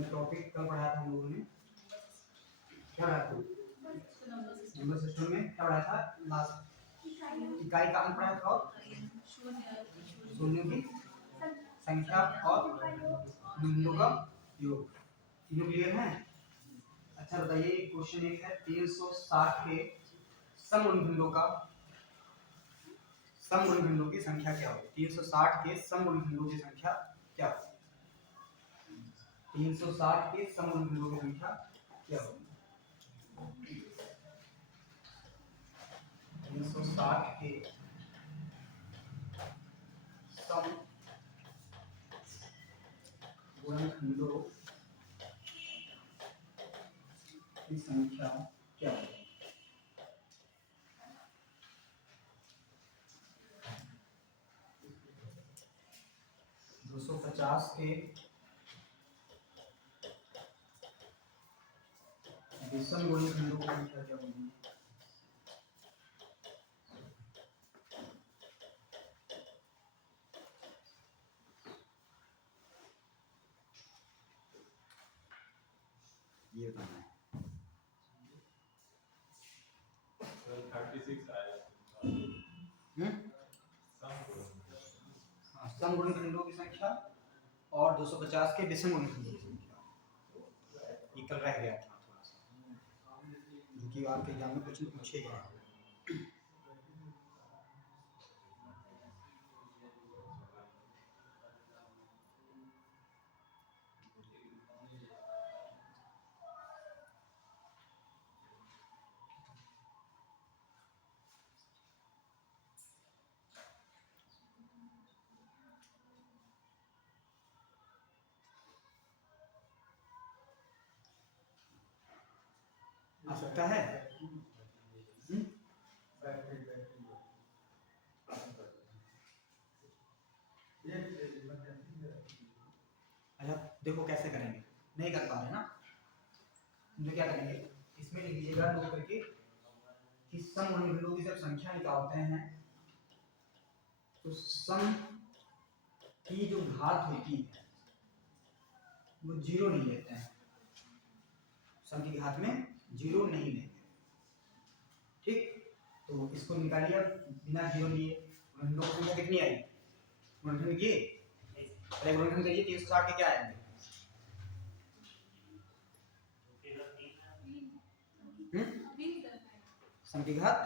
मैं टॉपिक कल पढ़ाया था हम लोगों ने, क्या पढ़ाया था? नंबर सिस्टम में क्या पढ़ाया था? लास्ट इकाई का अंक पढ़ाया था और शून्यों की संख्या और बिंदुओं का योग। तीनों क्लियर है? अच्छा बताइए, क्वेश्चन एक है 360 के समगुण बिंदुओं का समगुण बिंदुओं की संख्या क्या होगी? 360 के समगुण बिंदुओं की संख्या क्या होगी? 360 के समगुण बिंदुओं की संख्या क्या होगी? 360 के समगुणनखंडों की संख्या क्या होगी? दो सौ पचास के विषम गुणनखंडों की संख्या क्या होगी? ये बताना है। 36 आया। सम गुणनखंडों की संख्या और 250 के विषम गुणनखंडों की संख्या। ये कल रह गया था थोड़ा सा, जो कि आपके एग्जाम में कुछ पूछे गए। आ सकता है? अच्छा देखो कैसे करेंगे, नहीं कर पा रहे ना, तो क्या करेंगे, इसमें लिख लीजिएगा नोट करके कि सम गुणनखंडों की जब संख्या निकालते हैं तो सम की जो घात होती है वो जीरो नहीं लेते हैं, सम की घात में जीरो नहीं लेंगे। ठीक, तो इसको निकालिए बिना जीरो लिए। गुणनखंडों की संख्या कितनी आई? गुणनखंड ये पहले गुणनखंड करिए, 360 के क्या आएंगे? सम की घात।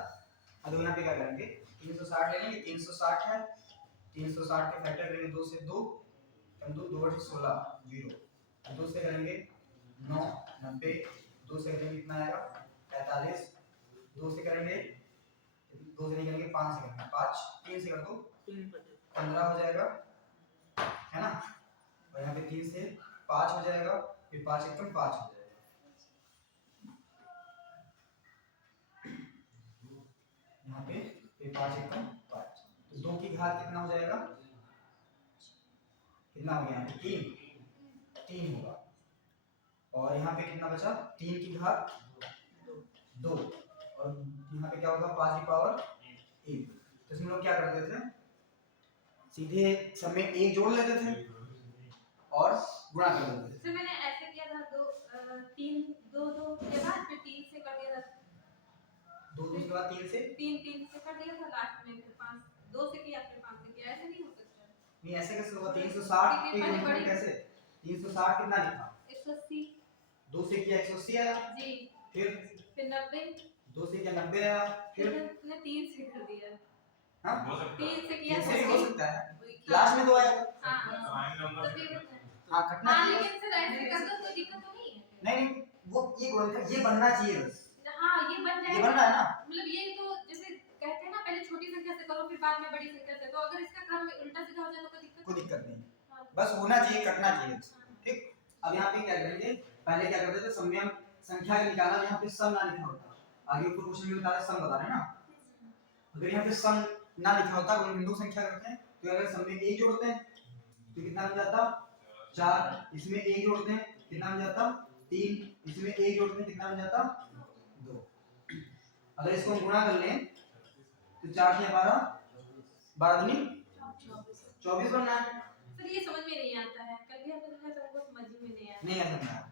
अब यहाँ पे क्या करेंगे, 360 ले लेंगे, 360 है, 360 के फैक्टर करेंगे 2 से 2 2 2 16 जीरो, 2 से करेंगे 9 90, 2 से करेंगे कितना आएगा 45, 2 से करेंगे 2 से नहीं करेंगे 5 से करेंगे 5, 3 से कर दो 15 हो जाएगा, है ना? और यहाँ पे 3 से 5 हो जाएगा, फिर 5 एकदम 5 हो जाएगा, यहाँ पे फिर 5 एकदम 5, तो 2 की घात कितना हो जाएगा? कितना हो गया? 3 होगा। और यहाँ पे कितना बचा? 3 की घात 2, और यहाँ पे क्या होगा? 5 की पावर 1। तो इसमें लोग क्या करते थे, सीधे सब में 1 जोड़ लेते थे और गुणा कर देते थे। सर मैंने ऐसे किया था, 2 के बाद फिर 3 से कर दिया था, 2 के बाद 3 से 3 से कर दिया था, लास्ट में फिर 5 2 से किया फिर 5 से किया, ऐसे नहीं हो सकता। नहीं, ऐसे कैसे होगा? 360 के गुणनखंड कैसे? 360 कितना लिखा? 180। 2 से किया 180 आया जी, फिर 90, 2 से किया 90 आया, फिर मैंने 3 से कर दिया। हां हो सकता 3 है। से किया 3 से भी हो सकता है, वही लास्ट में 2 आएगा। हां साइन नंबर से हां कटना हां, चाहिए। लेकिन सर ऐसे कर दो कोई दिक्कत तो नहीं है। नहीं वो ये गुणनखंड ये बनना चाहिए बस, हाँ ये बन जाएगा, ये बन रहा है ना, मतलब ये तो जैसे कहते हैं ना पहले छोटी संख्या से करो फिर बाद में बड़ी संख्या से, तो अगर इसका क्रम उल्टा सीधा हो जाए तो कोई दिक्कत नहीं, हाँ। बस होना चाहिए, कटना चाहिए। ठीक, अब यहाँ पे क्या करेंगे, पहले क्या करते थे, समयम संख्या का निकाला, यहाँ पे सम ना लिखा होता, आगे ऊपर क्वेश्चन में बता रहा है सम बता रहे हैं ना, अगर यहाँ पे सम ना लिखा होता, बिंदु संख्या करते हैं तो अगर सम में 1 जोड़ते हैं तो कितना बन जाता? 4, इसमें 1 जोड़ते हैं कितना बन जाता? 3, इसमें 1 जोड़ते हैं कितना बन जाता? 2। अगर इसको गुणा कर लें तो 4 से 12, 12 दूनी 24 बनना है। सर ये समझ में नहीं आता है, कल भी हमने देखा था, वो समझ में नहीं आया। नहीं ऐसा नहीं आया,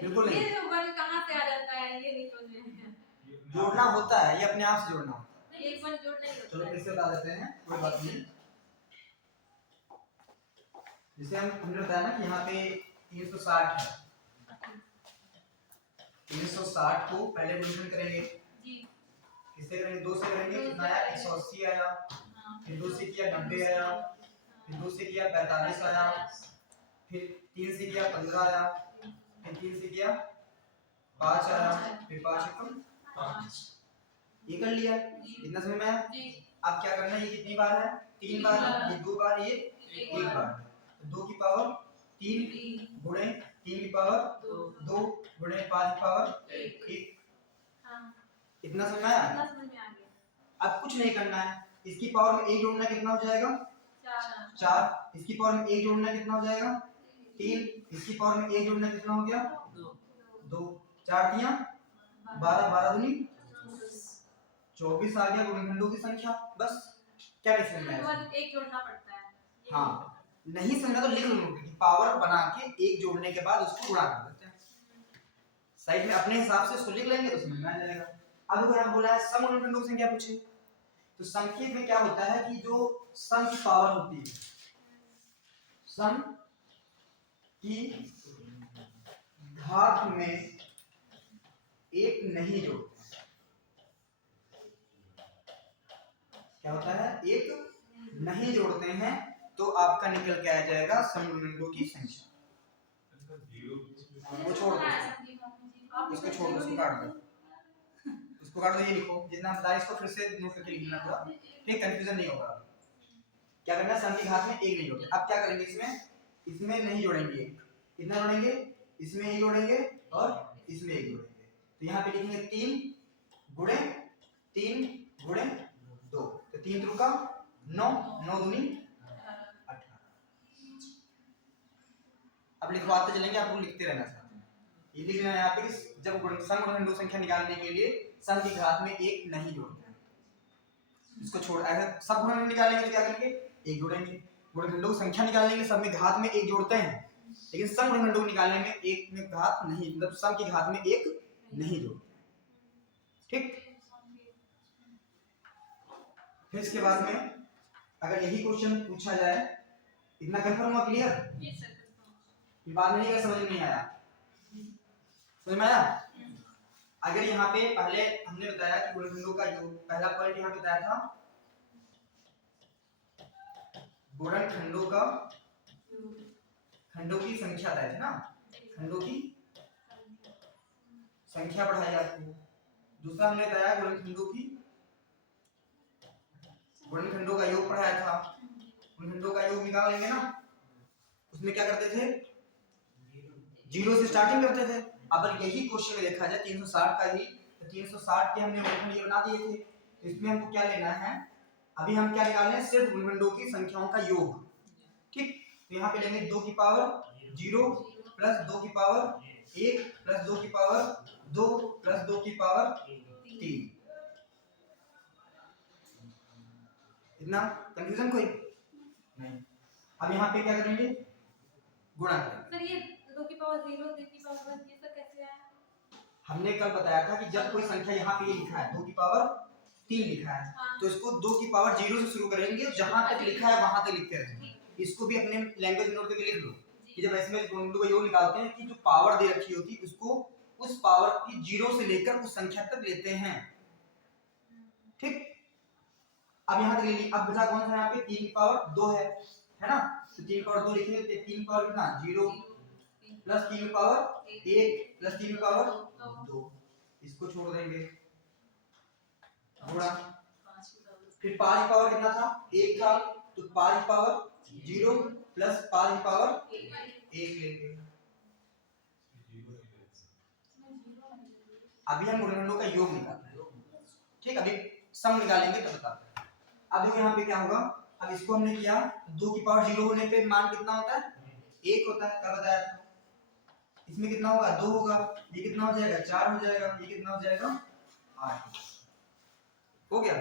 बिल्कुल नहीं। ये जो वन कहाँ से आ जाता है ये नहीं समझ में आया। जोड़ना होता है, ये अपने आप से जोड़ना होता है। एक वन जोड़ना ही चलो होता फिर है। से बता देते हैं, कोई बात नहीं। जैसे हमने बताया ना कि यहाँ पे 360 है, 360 को पहले गुणन करेंगे जी किससे करेंगे, 2 से करेंगे, कितना आया 180 आया, फिर 2 से किया 90 आया, फिर 2 से किया 45 आया, फिर 3 से किया 15 आया, फिर 3 से किया 5 आया, फिर 5 एकम 5। ये कर लिया, कितना समय में आया। अब क्या करना है, ये कितनी बार है, 3 बार है, ये 2 बार, ये 1 बार है। तो 2 की पावर 3 गुणे 3 की पावर 2 गुणे 5 की पावर 1। इतना समझ में आया। अब कुछ नहीं करना है, इसकी पावर में 1 जोड़ना कितना हो जाएगा 4, इसकी पावर में 1 जोड़ना कितना हो जाएगा 3, इसकी पावर में 1 जोड़ना कितना हो गया 2, 4 दिया 12, 12 दूनी 24 आ गया गुणनखंडों की संख्या। बस क्या नहीं समझ में आया, एक जोड़ना पड़ता है। हाँ नहीं समझा तो लिख लो कि पावर बना के 1 जोड़ने के बाद उसको गुणा कर देते हैं, साइड में अपने हिसाब से उसको लिख लेंगे तो समझ में आ जाएगा। अब अगर हम बोला है सम गुणनखंडों की संख्या पूछे तो संक्षेप में क्या होता है कि जो सम की पावर होती है, सम की घात में एक नहीं जोड़ते, क्या होता है, एक नहीं जोड़ते हैं तो आपका निकल के आ जाएगा सम गुणनखंडों की संख्या। वो छोड़ दो, इसको छोड़ दो, इसको काट दो, इसको काट दो, ये लिखो जितना बताया इसको फिर से नोट करके लिखना थोड़ा, ठीक कंफ्यूजन नहीं होगा। क्या करना है, सम की घात में एक नहीं जोड़ते। अब क्या करेंगे, इसमें नहीं जोड़ेंगे, कितना जोड़ेंगे, इसमें एक जोड़ेंगे और इसमें एक जोड़ेंगे, तो यहाँ पे लिखेंगे 3 गुणे 2, तो 3 त्रिक का 9, 9 दूनी 18। अब लिखवाते चलेंगे, आपको लिखते रहना साथ में। ये लिख लेना यहाँ पे जब सम गुणनखंडों संख्या निकालने के लिए सम की घात में एक नहीं जोड़ते हैं, इसको छोड़, अगर सब गुणनखंड निकालेंगे तो क्या करेंगे, एक जोड़ेंगे। गुणनखंडों की संख्या निकालने के लिए सब में घात में एक जोड़ते हैं, लेकिन सम गुणनखंडों को निकालने में एक में घात नहीं, मतलब सम की घात में एक नहीं जोड़ते, ठीक। फिर इसके बाद में अगर यही क्वेश्चन पूछा जाए, इतना कंफर्म हुआ, क्लियर, ये बाद में नहीं समझ में नहीं आया, समझ में आया। अगर यहाँ पे पहले हमने बताया कि गुणनखंडों का योग, पहला पॉइंट यहाँ पे बताया था गुणनखंडों का खंडों की संख्या बताई थी ना, खंडों की संख्या बढ़ाई जाती है। दूसरा हमने बताया गुणनखंडों का योग पढ़ाया था, गुणनखंडों का योग निकाल लेंगे ना, उसमें क्या करते थे, 0 से स्टार्टिंग करते थे। अब यही क्वेश्चन में देखा जाए 360 का ही, तो 360 के हमने गुणनखंड ये बना दिए थे, तो इसमें हमको क्या लेना है, अभी हम क्या निकाल रहे हैं, सिर्फ गुणनखंडों की संख्याओं का योग, ठीक। तो यहाँ पे लेंगे 2 की पावर 0 प्लस 2 की पावर 1 प्लस 2 की पावर 2 प्लस 2 की पावर 3। इतना कंफ्यूजन कोई नहीं। अब यहाँ पे क्या करेंगे, गुणा करेंगे। सर ये 2 की पावर 0, 2 की पावर 1 ये सब कैसे आया? हमने कल बताया था कि जब कोई संख्या यहाँ पे ये लिखा है 2 की पावर 3 लिखा है, हाँ। तो इसको 2 की पावर 0 से शुरू करेंगे, जहां तक लिखा है वहां तक लिखते रहेंगे। इसको भी अपने लैंग्वेज में नोट करके लिख लो कि जब इसमें गुणनखंडों का योग निकालते हैं कि जो पावर दे रखी होती है उसको उस पावर की 0 से लेकर उस संख्या तक लेते हैं, ठीक। अब यहाँ तक ले ली, अब बचा कौन सा, यहाँ पे 3 की पावर 2 है ना, तो 3 की पावर 2 लिखेंगे, तो 3 की पावर कितना 0 प्लस 3 की पावर 1 प्लस 3 की पावर 2, इसको छोड़ देंगे, थोड़ा। फिर 5 की पावर कितना था, 1 था, तो 5 की पावर 0 प्लस 5 की पावर 1 लेंगे। अभी हम गुणनखंडों का योग निकालना है, ठीक। अभी सम निकालेंगे तब बताते हैं। अब देखो यहाँ पे क्या होगा, अब इसको हमने किया 2 की पावर 0 होने पे मान कितना होता है, 1 होता है, क्या बताया था। इसमें कितना होगा, 2 होगा, ये कितना हो जाएगा 4 हो जाएगा, ये कितना हो जाएगा 8 हो गया।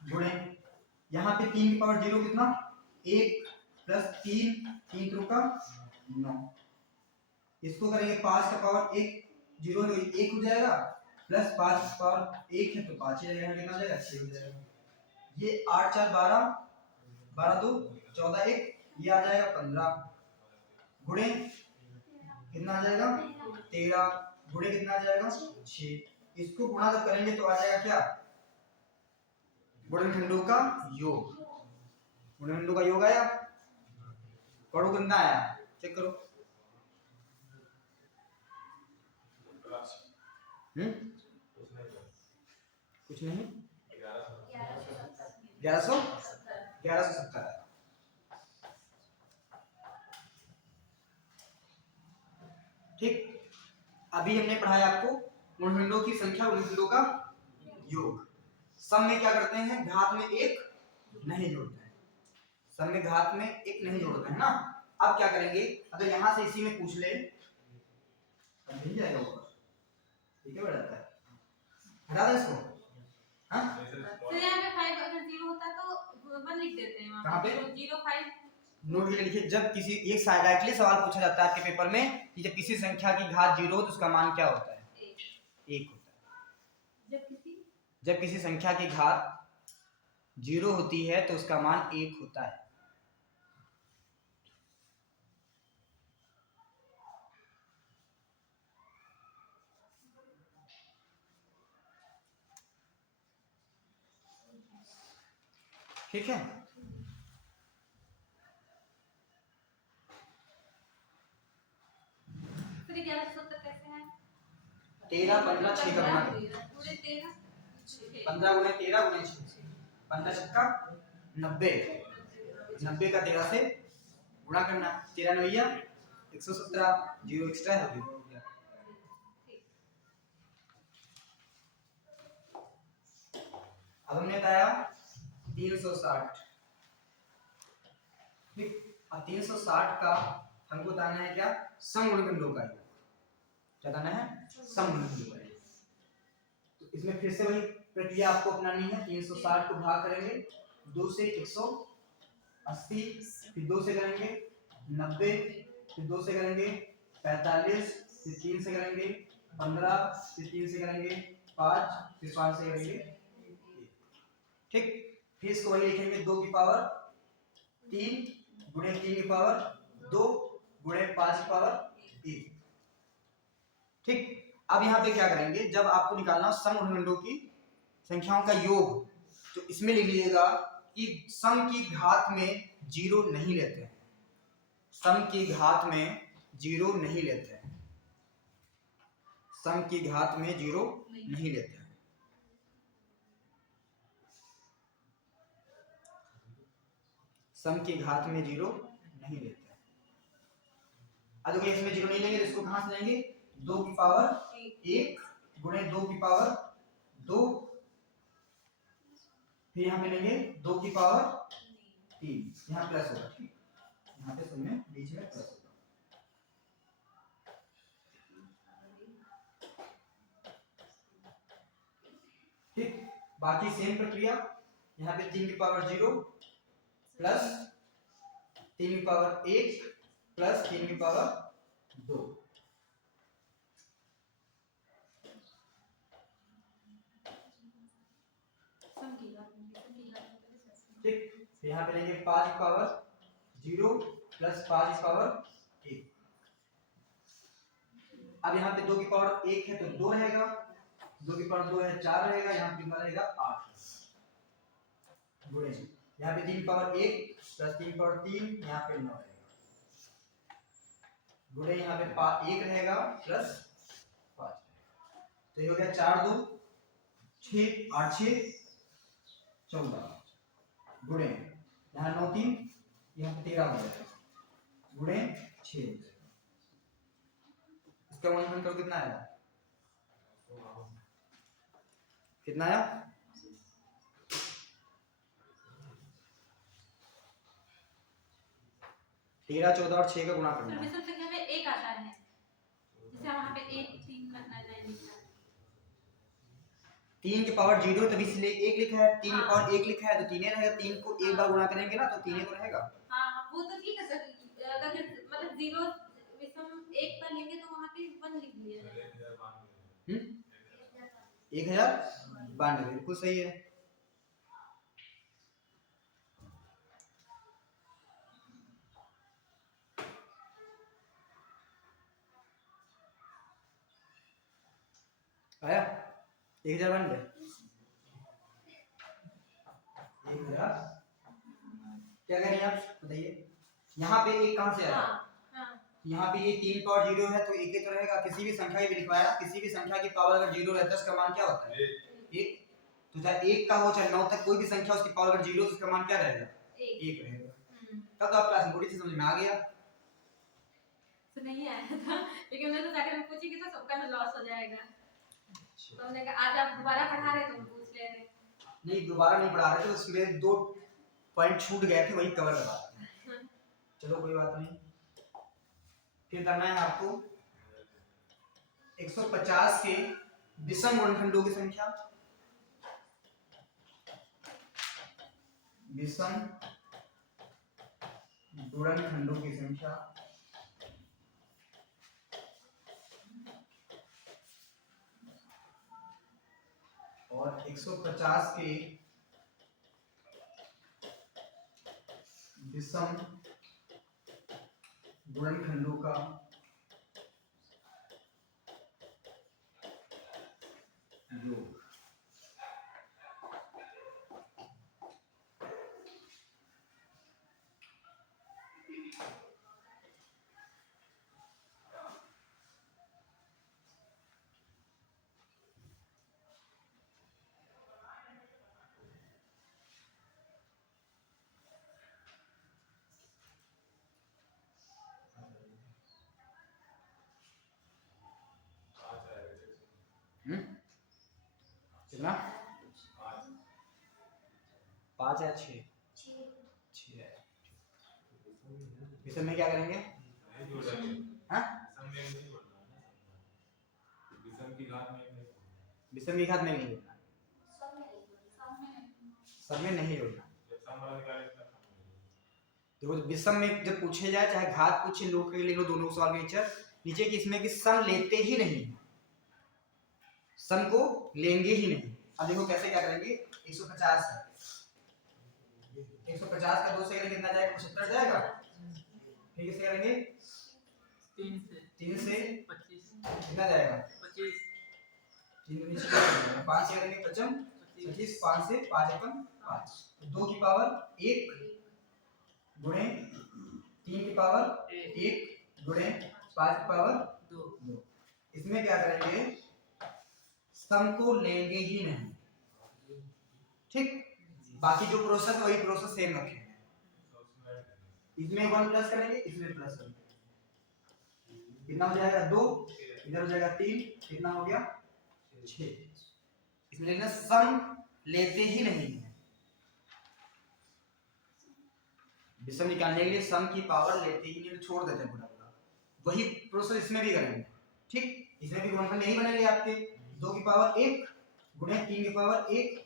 जोड़े, यहाँ पे 3 की पावर 0 कितना 1 प्लस 3 3 त्रिक का 9, इसको करेंगे 5 का पावर 1, 0 है 1 हो जाएगा, प्लस 5 का पावर 1 है तो 5 ही रहेगा, कितना हो जाएगा 6 हो जाएगा। ये 8 4 12, 12 2 14 1, ये आ जाएगा 15, गुणे कितना आ जाएगा 13, गुणे कितना आ जाएगा 6। इसको गुणा जब करेंगे तो आ जाएगा क्या, गुणनखंडों का योग। गुणनखंडों का योग आया, पढ़ो कितना आया चेक करो। कुछ नहीं, 1170। ठीक, अभी हमने पढ़ाया आपको गुणनखंडों की संख्या, गुणनखंडों का योग। सम में क्या करते हैं, घात में एक नहीं जोड़ते हैं, सम में घात में एक नहीं जोड़ते हैं ना। अब क्या करेंगे, अगर यहां से इसी में पूछ ले तब मिल जाएगा ऊपर, ठीक है, बढ़ जाता है, हटा दें इसको। हाँ तो यहाँ पे 5 अगर 0 होता तो 1 लिख देते हैं, कहाँ पे 0 5 नोट के लिए लिखिए। जब किसी एक डायरेक्टली सवाल पूछा जाता है आपके पेपर में कि जब किसी संख्या की घात 0 हो तो उसका मान क्या होता है, 1 होता है। जब किसी संख्या की घात 0 होती है तो उसका मान 1 होता है। ठीक है, फिर 1170 कैसे है, 13 15 6 का गुणा करें, पूरे 13 15 गुणे 13 गुणे 6, 15 छक्का 90, 90 का 13 से गुणा करना, 13 नवैया 117, 0 एक्स्ट्रा है हो गया। अब हमने बताया 360, ठीक। अब 360 का हमको बताना है क्या, समगुणनखंडों का योग। क्या बताना है, समगुणनखंडों का योग। तो इसमें फिर से वही प्रक्रिया आपको अपनानी है। 360 को भाग करेंगे 2 से 180, फिर 2 से करेंगे 90, फिर 2 से करेंगे 45, फिर 3 से करेंगे 15, फिर 3 से करेंगे 5, फिर 5 से करेंगे 1। ठीक, फिर इसको वही लिखेंगे 2 की पावर 3 गुणे 3 की पावर 2 गुणे 5 की पावर 1। ठीक, अब यहाँ पे क्या करेंगे, जब आपको निकालना हो समगुणनखंडों की संख्याओं का योग, तो इसमें लिख लीजिएगा कि सम की घात में 0 नहीं लेते हैं, सम की घात में 0 नहीं लेते हैं, सम की घात में 0 नहीं लेते हैं। सम की घात में 0 नहीं लेते हैं। अब देखो इसमें 0 नहीं लेंगे तो इसको कहां से लेंगे, 2 की पावर 1 गुणे 2 की पावर 2, फिर यहाँ पे लेंगे 2 की पावर 3, यहाँ प्लस होगा, ठीक, यहाँ पे सब में बीच में प्लस होगा। ठीक, बाकी सेम प्रक्रिया, यहाँ पे 3 की पावर 0 प्लस 3 की पावर 1 प्लस 3 की पावर 2। ठीक, यहाँ पे लेंगे 5 की पावर 0 प्लस 5 की पावर 1। अब यहाँ पे 2 की पावर 1 है तो 2 रहेगा, 2 की पावर 2 है 4 रहेगा, यहाँ पे रहेगा 8 गुणे, यहाँ पे 3 की पावर 1 प्लस 3 की पावर 3, यहाँ पे 9 रहेगा, गुणे यहाँ पे 1 रहेगा प्लस 5, तो ये हो गया 4 2 6 8 6 14 गुणे यहाँ 9 3, यहाँ पे 13 हो जाएगा, गुणे 6, इसका गुणनखंड करो कितना आया, कितना आया, 13 14 और 6 का गुणा करना है। विषम संख्या में 1 आता है, जैसे वहां पे 1 3 लिखा है, 3 की पावर 0 तभी इसलिए 1 लिखा है, 3 की पावर 1 लिखा है तो 3 रहेगा, 3 को एक बार गुणा करेंगे ना तो 3 को रहेगा। हां वो तो ठीक है सर, अगर मतलब 0 विषम एक पर लेंगे तो वहाँ पे 1 लिख दिया जाएगा। 1092 बिल्कुल सही है। आया 1092 1000 क्या कह रहे हैं आप बताइए। यहाँ पे एक कहाँ से आया? हाँ। यहाँ पे ये 3 पावर 0 है तो एक ही तो रहेगा। किसी भी संख्या की लिखवाया, किसी भी संख्या की पावर अगर 0 रहता है उसका मान क्या होता है? 1। तो चाहे 1 का हो चाहे 9 तक कोई भी संख्या उसकी पावर अगर 0 तो उसका मान क्या रहेगा? 1 रहेगा। तब तो आप क्लास में थोड़ी सी समझ में आ गया। तो नहीं आया था लेकिन मैं तो जाकर मैं पूछी कि तो सबका लॉस हो जाएगा। तो मैंने कहा आज आप दोबारा पढ़ा रहे तो पूछ ले रहे। नहीं दोबारा नहीं पढ़ा रहे थे, उसमें 2 पॉइंट छूट गए थे वही कवर करवा रहे हैं। चलो कोई बात नहीं। फिर करना है आपको 150 के विषम गुणनखंडों की संख्या। विषम गुणनखंडों की संख्या और 150 के विषम गुणनखंडों का योग। कितना 5 है 6 है। विषम में क्या करेंगे? हाँ विषम की घात में नहीं जोड़ना, सब में नहीं जोड़ना। देखो विषम में जब पूछे जाए चाहे घात पूछे लोग के लिख लो दोनों सवाल के नीचे नीचे कि इसमें कि सम लेते ही नहीं, सम को लेंगे ही नहीं। अब देखो कैसे क्या करेंगे। 150 है, 150 का 2 से करेंगे कितना जाएगा? 75 जाएगा। फिर किससे करेंगे? 3 से 25 कितना जाएगा? 25। 3 नीचे 5 से करेंगे 55 25 5 से 5 अपन 5 2 की पावर 1 गुणे 3 की पावर 1 गुणे 5 की पावर 2। इसमें क्या करेंगे? सम को लेंगे ही नहीं, ठीक। बाकी जो प्रोसेस है वही प्रोसेस सेम रखेंगे। इसमें 1 प्लस करेंगे, इसमें प्लस करेंगे, कितना हो जाएगा? 2 इधर हो जाएगा 3 कितना हो गया? 6। इसमें लेना सम लेते ही नहीं है। विषम निकालने के लिए सम की पावर लेते ही नहीं, छोड़ देते हैं पूरा पूरा। वही प्रोसेस इसमें भी करेंगे, ठीक। इसमें भी गुणनखंड यही बनेंगे आपके 2 की पावर 1 गुणे 3 की पावर 1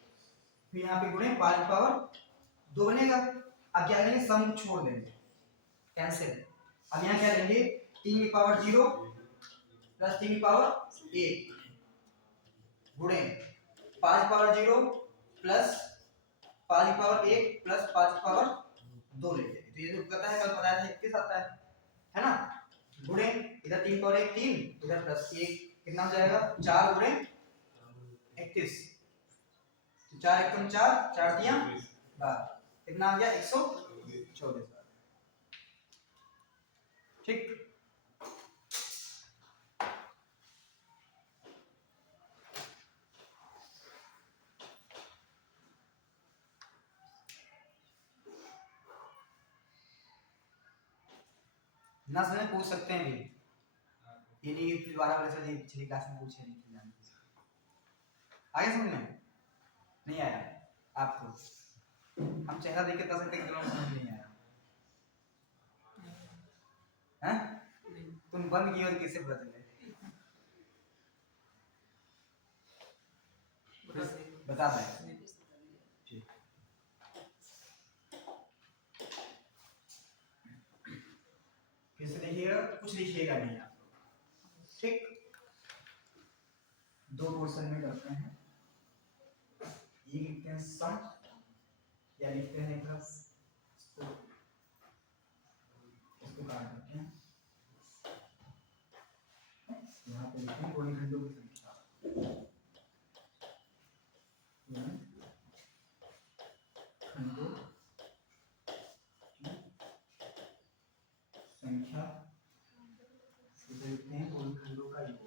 फिर यहाँ पे गुणे 5 की पावर 2 बनेगा। अब क्या करेंगे? सम छोड़ देंगे, कैंसिल। अब यहाँ क्या लेंगे? 3 की पावर 0 प्लस 3 की पावर 1 गुणे 5 की पावर 0 प्लस 5 की पावर 1 प्लस 5 की पावर 2 लेंगे। तो ये जो पता है कल बताया था 21 आता है ना। गुणे इधर 3 पावर 1 3 इधर प्लस 1 कितना हो जाएगा? 4 गुणे 31 4 एकम 4 4 दिया 12 कितना आ गया? 124। ठीक। ना समझ पूछ सकते हैं भी, ये नहीं कि दोबारा वाले पिछली क्लास में पूछे नहीं थे। आगे समझ में नहीं आया आपको? हम चेहरा देख के बता सकते हैं कि दोनों समझ नहीं आया। हैं? तुम बंद किए और किससे पता चले? बता दें। फिर से देखिएगा, कुछ लिखिएगा नहीं आप। दो पोर्शन में करते हैं, ये लिखते हैं सम या लिखते हैं प्लस, इसको काट देते हैं, यहाँ पे लिखते हैं कोई खंडों की संख्या, खंडों की संख्या, इसे लिखते हैं कोई खंडों का योग।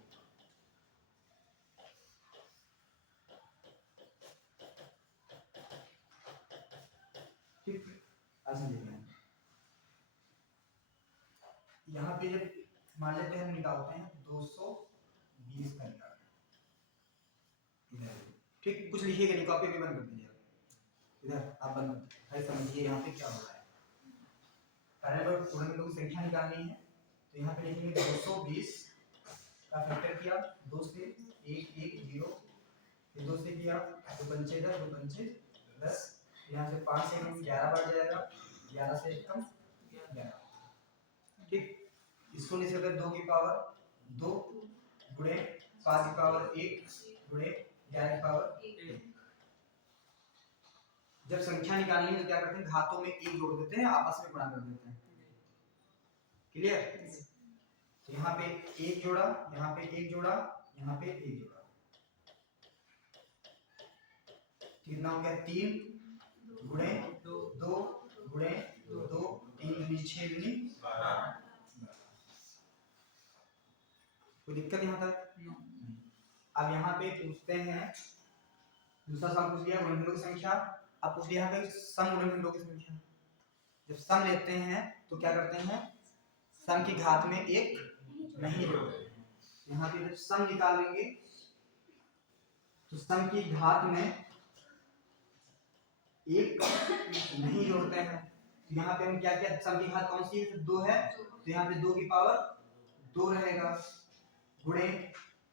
ठीक, ऐसे लिखना है। यहाँ पे जब मान लेते हैं हम निकालते हैं 220 का निकालते हैं इधर, ठीक, कुछ लिखिएगा नहीं, कॉपी भी बंद कर दीजिए इधर, आप बंद भाई समझिए यहाँ पे क्या हो रहा है। पहले बार पूर्ण गिनती की संख्या निकालनी है, तो यहाँ पे लिखेंगे 220 का फैक्टर किया 2 से 1 1 0, फिर 2 से किया 2 पंचे 10 2 पंचे 10, यहाँ से 5 से 11 बढ़ जाएगा, 11 से कम 11, ठीक। इसको लिख सकते हैं 2 की पावर 2 गुणे 5 की पावर 1 गुणे 11 की पावर 1। जब संख्या निकालनी है तो क्या करते हैं, घातों में 1 जोड़ देते हैं, आपस में गुणा कर देते हैं, क्लियर। तो यहाँ पे 1 जोड़ा, यहाँ पे 1 जोड़ा, यहाँ पे 1 जोड़ा, कितना हो गया 3 गुणे 2 गुणे 2 3 गुणे 6 गुणे 12। कोई दिक्कत यहाँ तक? अब यहाँ पे पूछते हैं, दूसरा सवाल पूछ लिया गुणनखंडों की संख्या, अब पूछ लिया यहाँ पे सम गुणनखंडों की संख्या। जब सम लेते हैं तो क्या करते हैं, सम की घात में 1 नहीं जोड़ते हैं। यहाँ पे जब सम निकालेंगे तो सम की घात में 1 नहीं जोड़ते हैं। तो यहाँ पे हम क्या किया, सम की घात कौन सी है, 2 है, तो यहाँ पे 2 की पावर 2 रहेगा, गुणे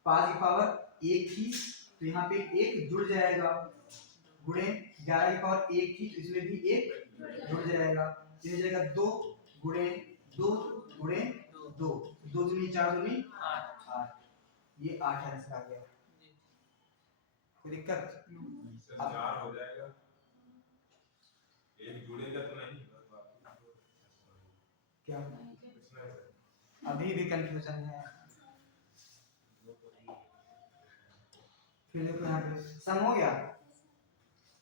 5 की पावर 1 थी, तो यहाँ पे 1 जुड़ जाएगा, गुणे 11 की पावर 1 थी, तो इसमें भी 1 जुड़ जाएगा, तो हो जाएगा 2 गुणे 2 गुणे 2, 2 दूनी 4 दूनी 8, ये 8 आंसर आ गया। कोई दिक्कत? अब 4 हो जाएगा, एक जुड़ेगा तो नहीं, क्या अभी भी कंफ्यूजन है? फिर देखो यहाँ पे सम हो गया।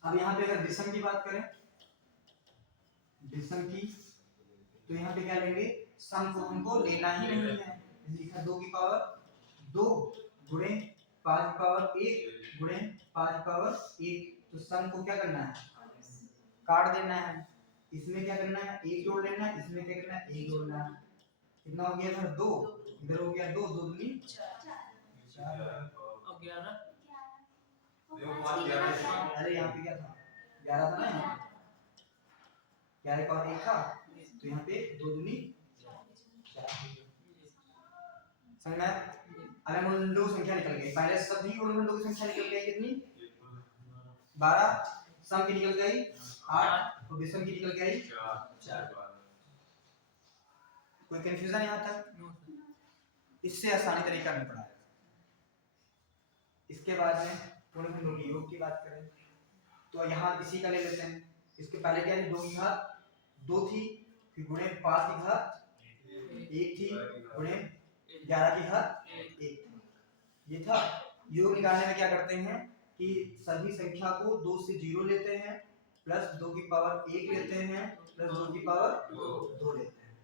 अब यहाँ पे अगर विषम की बात करें, विषम की, तो यहाँ पे क्या लेंगे, सम को हमको लेना ही नहीं है, लिखा 2 की पावर 2 गुणे 5 की पावर 1 गुणे 5 की पावर 1, तो सम को क्या करना है, काट देना है। इसमें क्या करना है, 1 जोड़ लेना है, इसमें क्या करना है, 1 जोड़ना है। कितना हो गया इधर 2, इधर हो गया 2 2 दूनी 4 और 11, अरे यहाँ पे क्या था, 11 था ना, 11 का 1 था, तो यहाँ पे 2 दूनी 4। समझ में? अगर गुणनखंडों की संख्या निकल गई, पहले सभी गुणनखंडों की संख्या निकल गई, कितनी 12, सम की निकल गई 8 और विषम की निकल गई 4। कोई कंफ्यूजन यहाँ तक? इससे आसानी तरीका नहीं पड़ा। इसके बाद में गुणनखंडों के योग की बात करें तो यहाँ इसी का ले लेते हैं। इसके पहले क्या थी, 2 की घात 2 थी, फिर गुणे 5 की घात 1 थी, गुणे 11 की घात 1 थी, ये था। योग निकालने में क्या करते हैं कि सभी संख्या को 2 से 0 लेते हैं, प्लस 2 की पावर 1 लेते हैं, प्लस 2 की पावर 2 लेते हैं,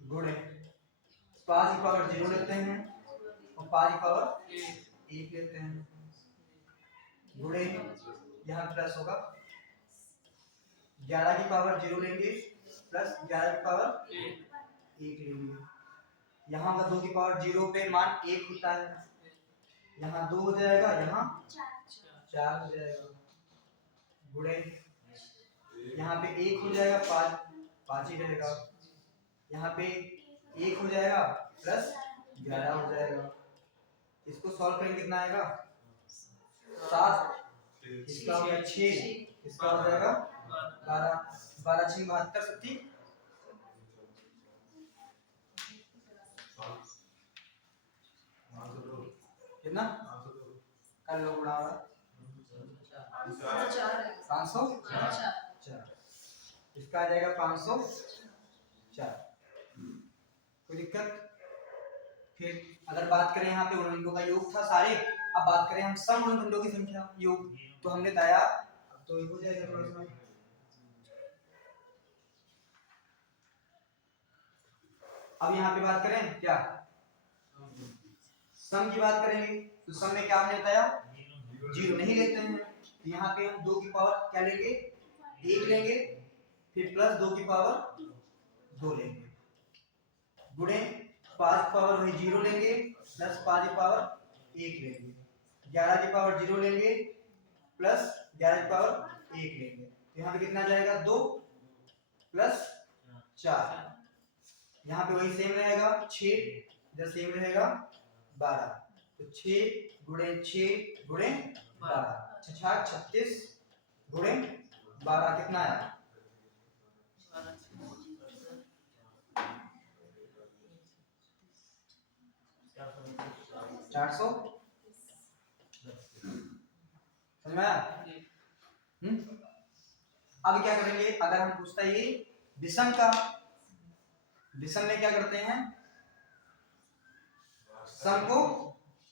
गुणे 5 की पावर 0 लेते हैं और 5 की पावर 1 लेते हैं, गुणे यहाँ प्लस होगा 11 की पावर 0 लेंगे प्लस 11 की पावर 1 लेंगे। यहाँ का 2 की पावर 0 पे मान 1 होता है, यहाँ 2 हो जाएगा, यहाँ 4 हो जाएगा, गुणे यहाँ पे 1 हो जाएगा, 5 ही रहेगा, यहाँ पे 1 हो जाएगा प्लस 11 हो जाएगा। इसको सॉल्व करेंगे कितना आएगा, 7, इसका हो गया 6, इसका हो जाएगा 12, 12 6 72 70। कितना कर लो गुणा 504, इसका आ जाएगा 504। कोई दिक्कत? फिर अगर बात करें यहाँ पे गुणनखंडों का योग था सारे, अब बात करें हम सम गुणनखंडों की संख्या योग, तो हमने बताया तो हो जाएगा थोड़ा सा। अब यहाँ पे बात करें क्या सम की बात करेंगे, तो सम में क्या हमने बताया 0 नहीं लेते हैं, तो यहाँ पे हम 2 की पावर क्या लेंगे 1 लेंगे, फिर प्लस 2 की पावर 2 लेंगे, गुणे 5 की पावर वही 0 लेंगे, प्लस 5 की पावर 1 लेंगे, 11 की पावर 0 लेंगे, प्लस 11 की पावर 1 लेंगे, तो यहाँ पे कितना जाएगा 2 प्लस 4, यहाँ पे वही सेम रहेगा 6, इधर सेम रहेगा 12, तो 6 गुणे 6 गुणे 12, 36 गुणे 12 कितना आया 400, समझ में आया? अब क्या करेंगे, अगर हम पूछता है ये विषम का, विषम में क्या करते हैं सम को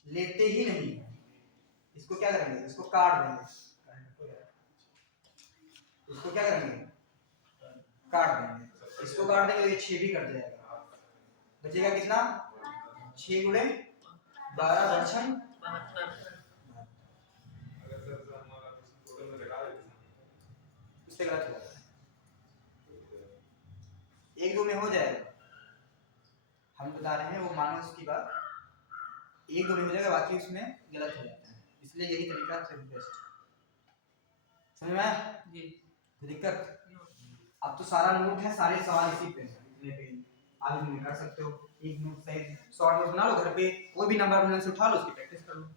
लेते ही नहीं, इसको क्या करेंगे इसको काट देंगे, इसको क्या करेंगे काट देंगे, इसको काट देंगे तो ये 6 भी कट जाएगा, बचेगा कितना 6 गुणे 12 दर्शन, अगर सर हमारा टोटल में लगा देते इससे गलत हो जाता है, 1-2 में हो जाएगा, हम बता रहे हैं वो मानो उसकी बात 1-2 में हो जाएगा, बाकी उसमें गलत हो जाता है, इसलिए यही तरीका सबसे बेस्ट, समझ में आया जी? कोई दिक्कत? अब तो सारा नोट है, सारे सवाल इसी पे हैं, इतने पे आप भी कर सकते हो, एक नोट सही शॉर्ट नोट बना लो, घर पे कोई भी नंबर मिलने से उठा लो, उसकी प्रैक्टिस कर लो।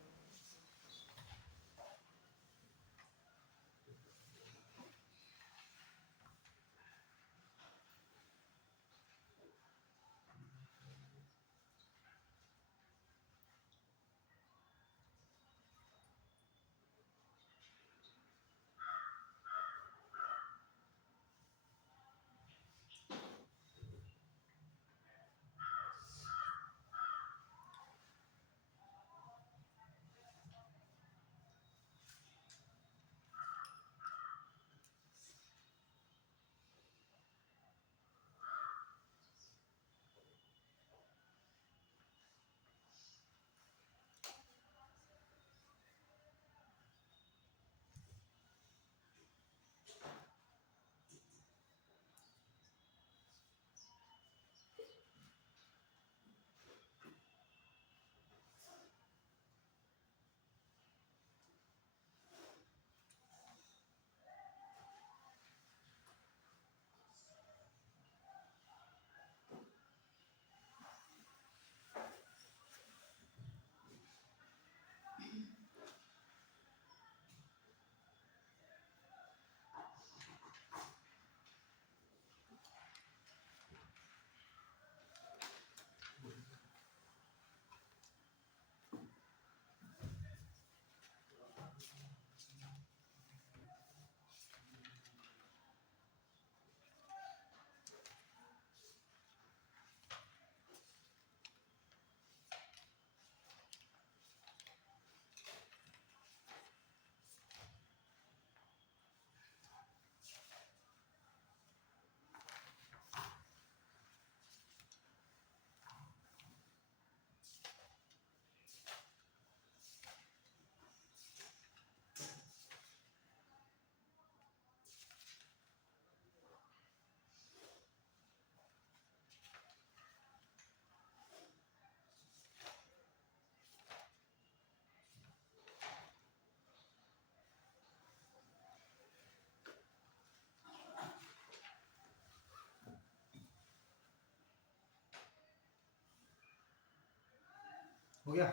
हो गया?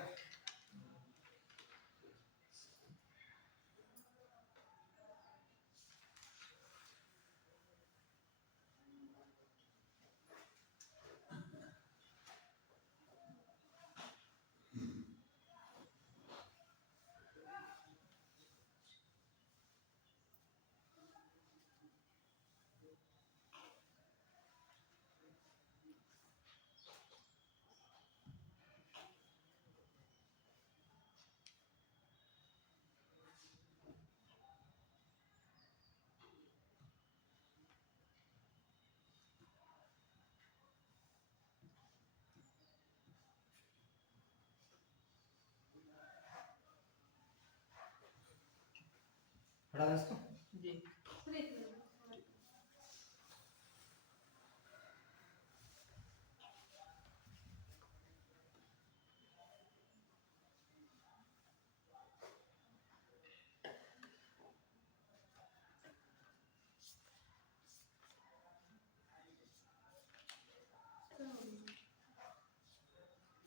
पढ़ा था इसको? जी। सुनिए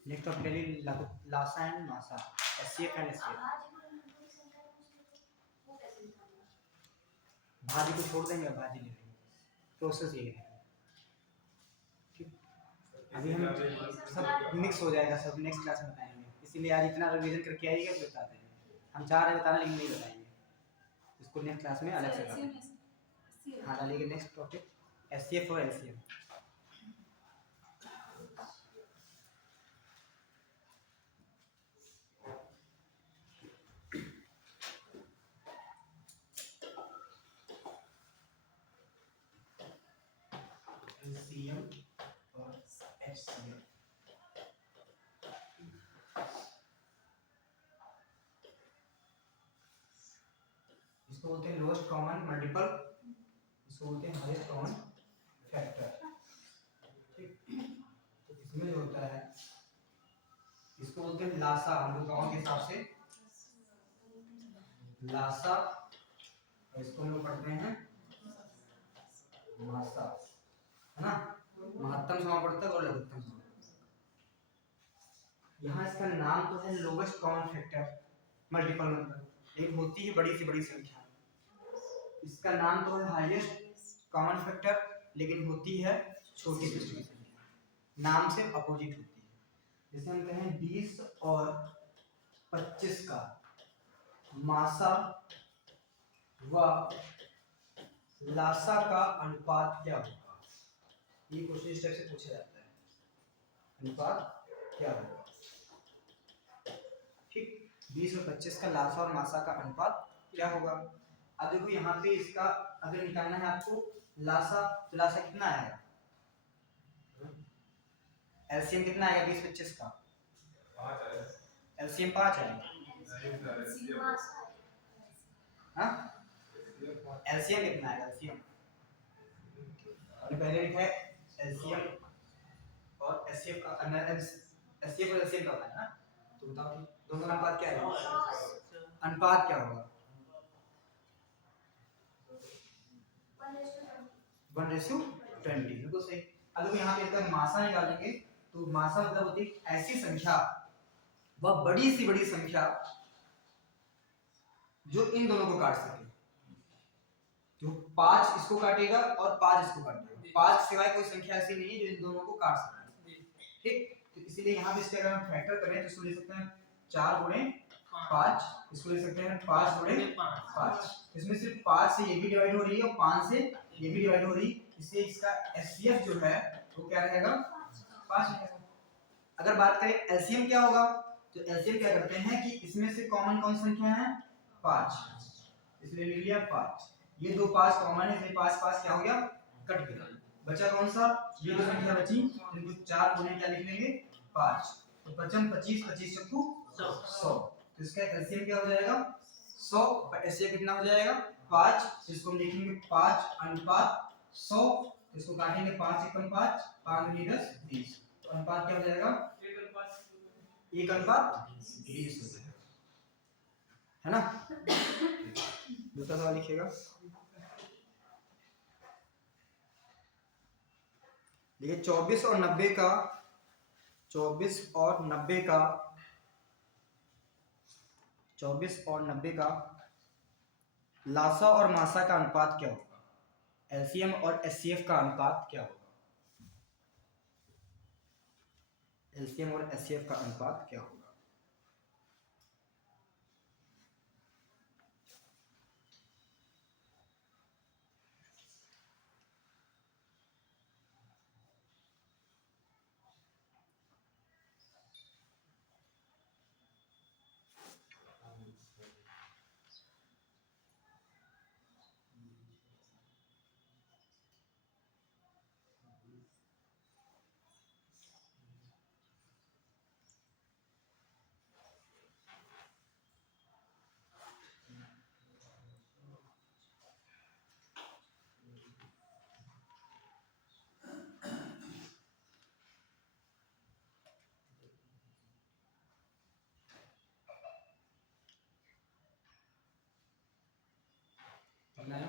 नेक्स्ट टॉपिक ले ली लासा एंड मासा, एससीएफ एंड एससीएफ। भाजी को छोड़ देंगे, भाजी ले लेंगे, प्रोसेस ये है। अभी हम सब मिक्स हो जाएगा, सब नेक्स्ट क्लास में बताएंगे, इसीलिए आज इतना रिवीजन करके आइएगा तो बताते हैं। हम चाह रहे हैं बताना लेकिन नहीं बताएंगे, इसको नेक्स्ट क्लास में अलग से बताएंगे। हाँ डालिए नेक्स्ट टॉपिक एससीएफ और एलसीएम। एलसीएम और एचसीएम। इसको बोलते हैं लोएस्ट कॉमन मल्टीपल, इसको बोलते हैं हाईएस्ट कॉमन फैक्टर। ठीक, तो इसमें जो होता है इसको बोलते हैं लासा, हम लोग गाँव के हिसाब से लासा, और इसको हम लोग पढ़ते हैं मासा, है ना। महत्तम समापवर्तक और लघुत्तम समापवर्तक। यहाँ इसका नाम तो है lowest common factor multiple number, लेकिन होती है बड़ी से बड़ी संख्या। इसका नाम तो है हाईएस्ट कॉमन फैक्टर, लेकिन होती है छोटी से छोटी संख्या, नाम से अपोजिट होती है। जैसे हम कहें 20 और 25 का मासा व लासा का अनुपात क्या होगा, ये क्वेश्चन इस टाइप से पूछा जाता है, अनुपात क्या होगा। ठीक, 20 और 25 का लासा और मासा का अनुपात क्या होगा। अब देखो यहाँ पे इसका अगर निकालना है आपको लासा, तो लासा कितना आएगा, एलसीएम कितना आएगा 20-25 का, 5 आया, एलसीएम 5 आएगा। हाँ, एलसीएम कितना आएगा, एलसीएम पहले लिखा है एलसीएम और एचसीएफ का, एचसीएफ और एलसीएम का होता है ना, तो बताओ कि दोनों का अनुपात क्या है, अनुपात क्या होगा, 1:20, बिल्कुल सही। अगर यहाँ पे इसका मासा निकालेंगे तो मासा मतलब होती है ऐसी संख्या, वह बड़ी सी बड़ी संख्या जो इन दोनों को काट सके। जो 5 इसको काटेगा और 5 इसको काटेगा, 5 सिवाय कोई संख्या ऐसी नहीं है जो इन दोनों को काट सके। ठीक, तो इसीलिए यहाँ पे इसके अगर हम फैक्टर करें तो इसको ले सकते हैं 4 गुणे 5, इसको ले सकते हैं 5 गुणे 5। इसमें सिर्फ 5 से ये भी डिवाइड हो रही है और 5 से ये भी डिवाइड हो रही है, इसलिए इसका एचसीएफ जो है वो क्या रहेगा, 5 रहेगा। अगर बात करें एलसीएम क्या होगा, तो एलसीएम क्या करते हैं कि इसमें से कॉमन कौन संख्या है, 5, इसलिए लिख लिया 5। ये दो 5 कॉमन है, इसलिए 5 5 क्या हो गया, कट गया, बचा कौन सा, ये दो संख्या बची, इनको 4 गुणे क्या लिख लेंगे 5, तो 55 25 25 चक्कू 100, तो इसका एलसीएम क्या हो जाएगा 100, और एचसीएफ कितना हो जाएगा 5, तो इसको हम लिखेंगे 5 अनुपात 100, तो इसको काटेंगे 5 एकम 5, 5 दूनी 10 20, तो अनुपात क्या हो जाएगा 1 अनुपात 20 हो जाएगा, है ना। दूसरा सवाल लिखिएगा, देखिए 24 और 90 का, 24 और 90 का, 24 और 90 का लासा और मासा का अनुपात क्या होगा, एलसीएम और एचसीएफ का अनुपात क्या होगा, एलसीएम और एचसीएफ का अनुपात क्या होगा। कितना है?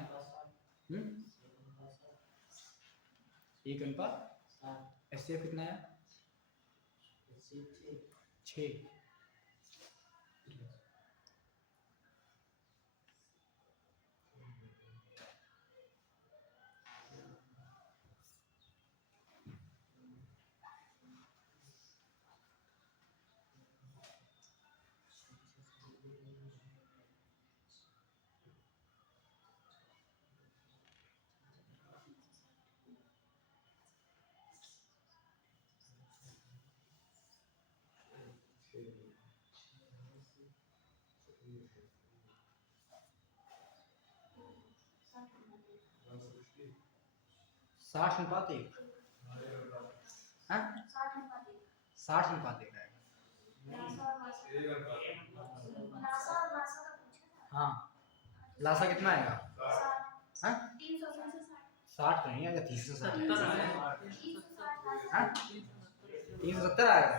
1:7। HCF कितना है? 6। साठ अनुपात 1। हाँ 60:1 है। हाँ लासा कितना आएगा? हाँ 60 नहीं आएगा, 370 हाँ 370 आएगा।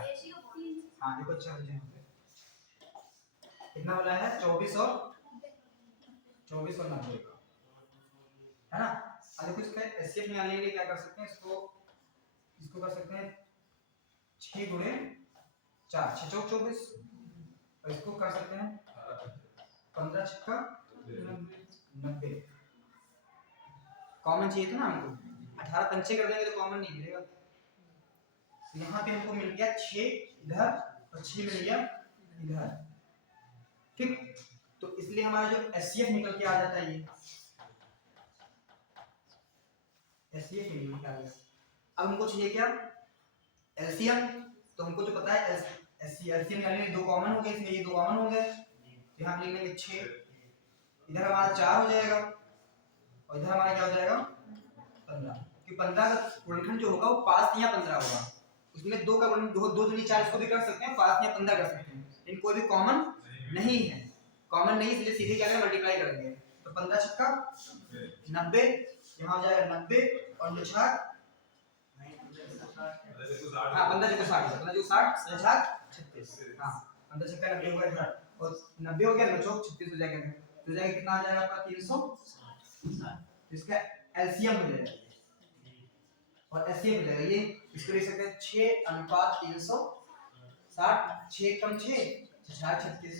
हाँ देखो अच्छा मुझे कितना वाला है? 24 और 90 का है ना। अब देखो इसका एचसीएफ निकालने के लिए क्या कर सकते हैं, इसको कर सकते हैं 6 गुणे 4, 6 चौक 24, और इसको कर सकते हैं 15 छक्का 90। कॉमन चाहिए था ना हमको, 18 पंचे कर देंगे तो कॉमन नहीं मिलेगा। यहाँ पे हमको मिल गया 6 इधर और 6 मिल गया इधर, ठीक। तो इसलिए हमारा जो एचसीएफ निकल के आ जाता है, ये एचसीएफ निकल के आ गया। अब हमको चाहिए क्या? एलसीएम। तो हमको जो पता है एलसीएम यानी 2 कॉमन हो गए, इसमें ये 2 कॉमन हो गए, यहाँ पे लिख लेंगे 6, इधर हमारा 4 हो जाएगा और इधर हमारा क्या हो जाएगा 15, क्योंकि 15 का गुणनखंड जो होगा वो 5 या 15 होगा। उसमें 2 का गुणन 2 दूनी 4 इसको भी कर सकते हैं, 5 या 15 कर सकते हैं, लेकिन कोई भी कॉमन नहीं है। कॉमन नहीं इसलिए सीधे क्या करेंगे मल्टीप्लाई करेंगे। तो 15 छक्का 90, यहाँ हो जाएगा 90 और 9 छक्का हाँ 15 छक्का 60, 15 छक्का 60, 9 छक्का 36, हाँ 15 छक्का 90 हो गया और 90 हो गया 9 चौक 36 हो जाएगा। तो जाएगा कितना आ जाएगा आपका 360। इसका एलसीएम हो जाएगा और एचसीएफ हो जाएगा ये। इसको लिख सकते हैं 6:360, 6 कम 6 60 36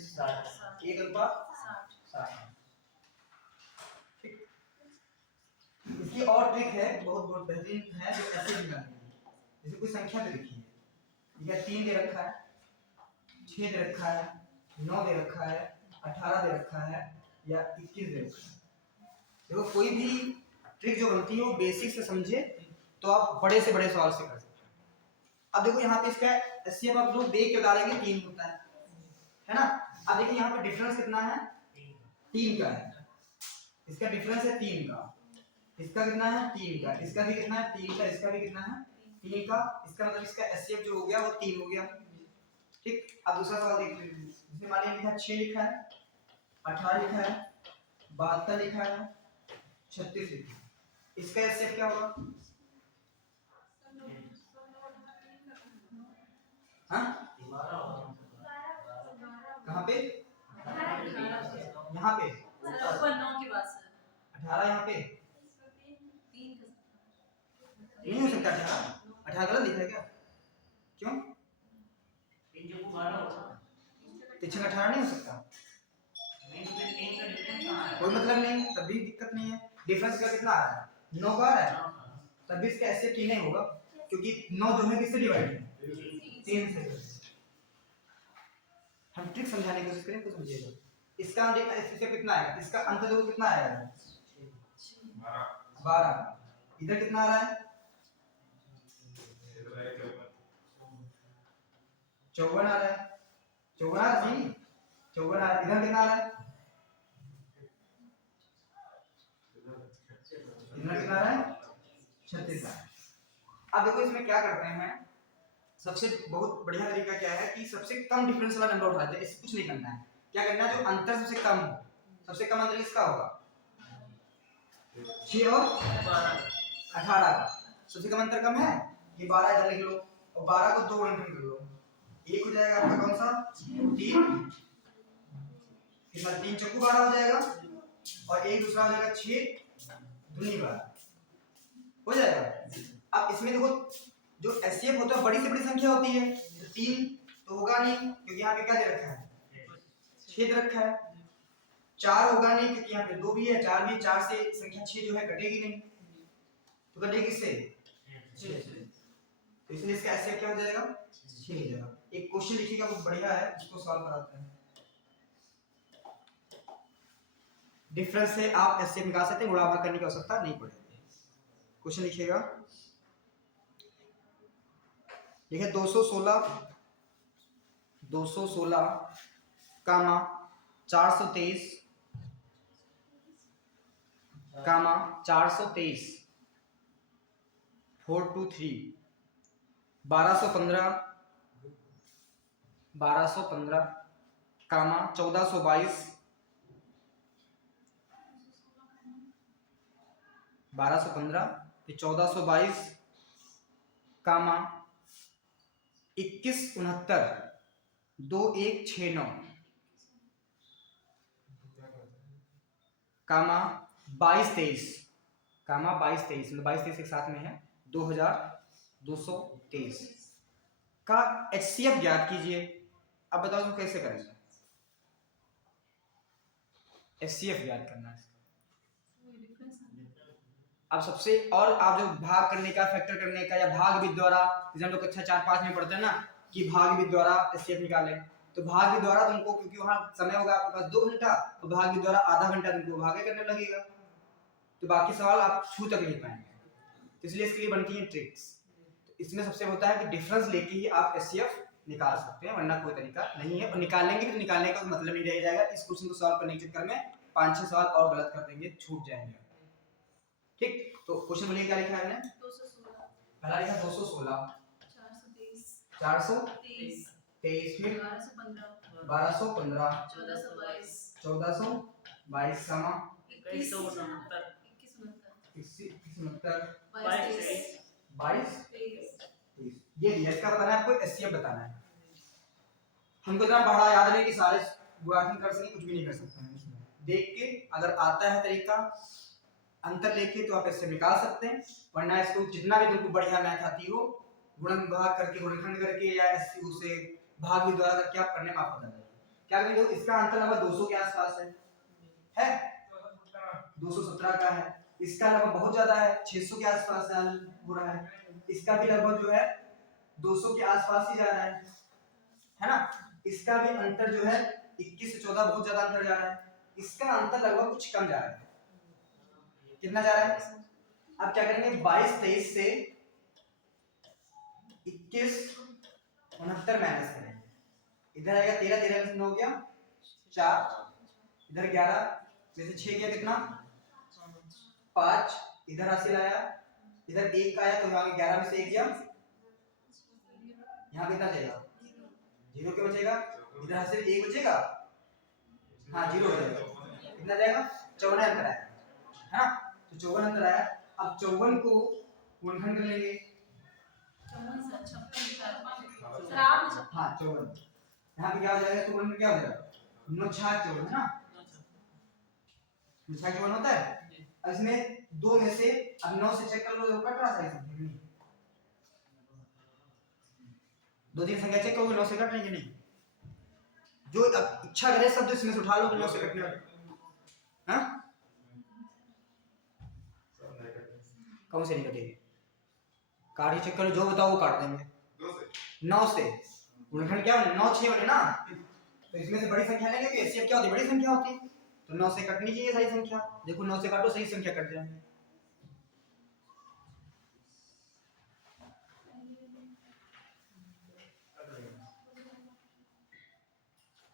1:60। ठीक। इसकी और ट्रिक है, बहुत बेहतरीन है, जो ऐसे निकालनी है। जैसे कोई संख्या दे रखी है, या 3 दे रखा है, 6 दे रखा है, 9 दे रखा है, 18 दे रखा है या 21 दे रखा है। देखो कोई भी ट्रिक जो बनती है वो बेसिक से समझे तो आप बड़े से बड़े सवाल से कर सकते हैं। अब देखो यहाँ पे इसका एचसीएफ आप लोग देख के बता देंगे 3 होता है ना। अब देखिए यहाँ पे डिफरेंस कितना है? 3 का है। इसका डिफरेंस है 3 का, इसका कितना है? 3 का, इसका भी कितना है? 3 का, इसका भी कितना है? 3 का। इसका मतलब इसका एचसीएफ जो हो गया वो 3 हो गया, ठीक। अब दूसरा सवाल देख लीजिए, इसमें मान लीजिए 6 लिखा है, 18 लिखा है, 72 लिखा है, 36 लिखा है। इसका एचसीएफ क्या होगा? हाँ कहाँ पे? यहाँ पे 18 यहाँ पे नहीं हो सकता। 18 गलत लिखा है क्या? क्यों? 18 नहीं हो सकता, कोई मतलब नहीं, तब भी दिक्कत नहीं है। डिफरेंस का कितना आ रहा है? 9 का आ रहा है, तब भी इसका एचसीएफ 3 नहीं होगा, क्योंकि 9 जो है किससे डिवाइड है? 3 से। हम ट्रिक समझाने की कोशिश करें तो समझिएगा। इसका एचसीएफ कितना आएगा? इसका अंत जो कितना आएगा? 12। इधर कितना आ रहा है? 54 आ रहा है, 54 आ रहा है, 54 आ रहा है। इधर कितना आ रहा है? इधर कितना आ रहा है? 36 आ रहा है। अब देखो इसमें क्या करते हैं, सबसे बहुत बढ़िया तरीका क्या है कि सबसे कम डिफरेंस वाला नंबर उठाते हैं। इससे कुछ नहीं करना है, क्या करना है, जो अंतर सबसे कम हो, सबसे कम अंतर किसका होगा? 6 और 18 का। सबसे कम अंतर कम है, ये 12 इधर लिख लो और 12 को 2 गुणनखंड कर लो, एक हो जाएगा आपका कौन सा? 3, कितना 3 चौको 12 हो जाएगा और एक दूसरा हो जाएगा 6 दूनी 12 हो जाएगा। अब इसमें देखो जो एचसीएफ होता है बड़ी से बड़ी संख्या होती है, तो 3 तो होगा नहीं क्योंकि यहाँ पे क्या दे रखा है 6 दे रखा है। 4 होगा नहीं क्योंकि यहाँ पे 2 भी है 4 भी, 4 से संख्या 6 जो है कटेगी नहीं, तो कटेगी किससे 6 से, तो इसलिए इसका एचसीएफ क्या हो जाएगा 6 हो जाएगा। एक क्वेश्चन लिखिएगा वो बढ़िया है, उसको सॉल्व कराते हैं। डिफरेंस से आप एचसीएफ निकाल सकते हैं, गुणा भाग करने की आवश्यकता नहीं पड़ेगी। क्वेश्चन लिखिएगा, देखिए 216 कामा 423 कामा 423 423 1215 कामा 1422 फिर 1422 कामा 2169 2169 कामा 2223 मतलब 2223 एक साथ में है 2223 का एचसीएफ ज्ञात कीजिए। अब बताओ तो कैसे करेंगे एचसीएफ ज्ञात करना है। अब सबसे और आप जो भाग करने का फैक्टर करने का या भाग विधि द्वारा, जैसे हम लोग कक्षा 4-5 में पढ़ते हैं ना कि भाग विधि द्वारा एचसीएफ निकालें, तो भाग विधि द्वारा तुमको क्योंकि वहां समय होगा आपके पास 2 घंटा, तो भाग विधि द्वारा आधा घंटा तुमको भागे करने लगेगा, तो बाकी सवाल आप छू तक नहीं पाएंगे, तो इसलिए इसके लिए बनती है ट्रिक्स। तो इसमें सबसे होता है कि डिफरेंस लेके ही आप एचसीएफ निकाल सकते हैं, वरना कोई तरीका नहीं है। और निकालेंगे तो निकालने का मतलब नहीं रह जाएगा, इस क्वेश्चन को सॉल्व करने के चक्कर में 5-6 सवाल और गलत कर देंगे, छूट जाएंगे। ठीक, तो क्वेश्चन बोलिए क्या लिखा है हमने 216 पहला लिखा 216 423 फिर 1215 1422 समा 22 ये दिया, इसका बताना है आपको, एचसीएफ बताना है। हमको इतना बड़ा याद नहीं कि सारे गुणात्मक कर सके, कुछ भी नहीं कर सकते हैं इसमें। देख के अगर आता है तरीका अंतर लेके तो आप इससे निकाल सकते हैं, वरना इसको जितना भी तुमको बढ़िया मैथ आती हो गुणन भाग करके गुणनखंड करके या उसे भाग भी द्वारा करके आप करने में आपको जाएगा। क्या करेंगे, इसका अंतर लगभग 200 के आसपास है 217 का है, इसका लगभग बहुत ज्यादा है 600 के आसपास हो रहा है, इसका भी लगभग जो है 200 के आसपास ही जा रहा है ना। इसका भी अंतर जो है 21 से 14 बहुत ज्यादा अंतर जा रहा है, इसका अंतर लगभग कुछ कम जा रहा है। कितना जा रहा है, अब क्या करेंगे 22-23 से 2169 माइनस करेंगे, इधर आएगा 13 से 9 गया 4, इधर 11 में से 6 गया कितना 5, इधर हासिल आया, इधर 1 का आया तो यहाँ 11 में से 1 गया, यहाँ कितना जाएगा 0 के बचेगा, इधर हासिल 1 बचेगा, हाँ 0 हो जाएगा, कितना जाएगा 54 अंतर आया है ना, तो 54 अंतर आया। अब 54 को गुणनखंड कर लेंगे, हाँ 54 यहाँ पे क्या हो जाएगा, तो गुणनखंड क्या हो जाएगा 9 6 54 है ना, 9 6 54 होता है। अब इसमें 2 में से अब 9 से चेक कर लो, कट रहा है 2-3 संख्या चेक करोगे 9 से कट रही है नहीं, जो इच्छा करे शब्द इसमें से उठा लो 9 से कटने वाले, हाँ कौन से नहीं कटेगी, कार्य चेक करो जो बताओ वो काट देंगे 9 से गुणनखंड क्या होने 9 6 होने ना, तो इसमें से बड़ी संख्या लेंगे तो एचसीएफ क्या होती है बड़ी संख्या होती है, तो 9 से कटनी चाहिए सही संख्या, देखो 9 से काटो सही संख्या कट जाएगी।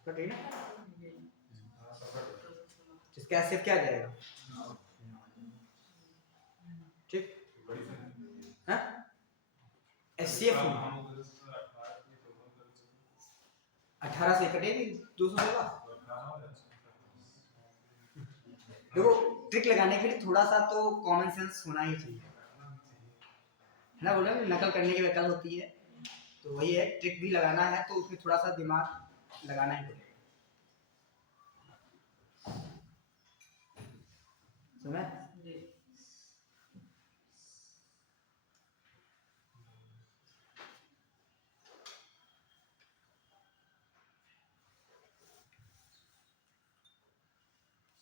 कट ना, इसका एचसीएफ क्या आ जाएगा ठीक है, एचसीएफ 18 से कटेगी 216। देखो ट्रिक लगाने के लिए थोड़ा सा तो कॉमन सेंस होना ही चाहिए, है ना, बोले नकल करने की वकल होती है, तो वही है ट्रिक भी लगाना है तो उसमें थोड़ा सा दिमाग लगाना ही पड़ेगा। समय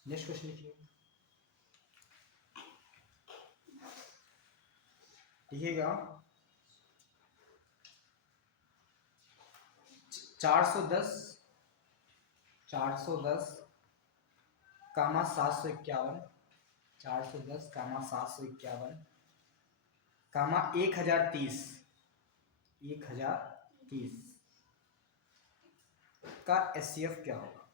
नेक्स्ट क्वेश्चन लिखिए। लिखिएगा 410 कामा 751 410 कामा 751 कामा 1030 का एचसीएफ क्या होगा?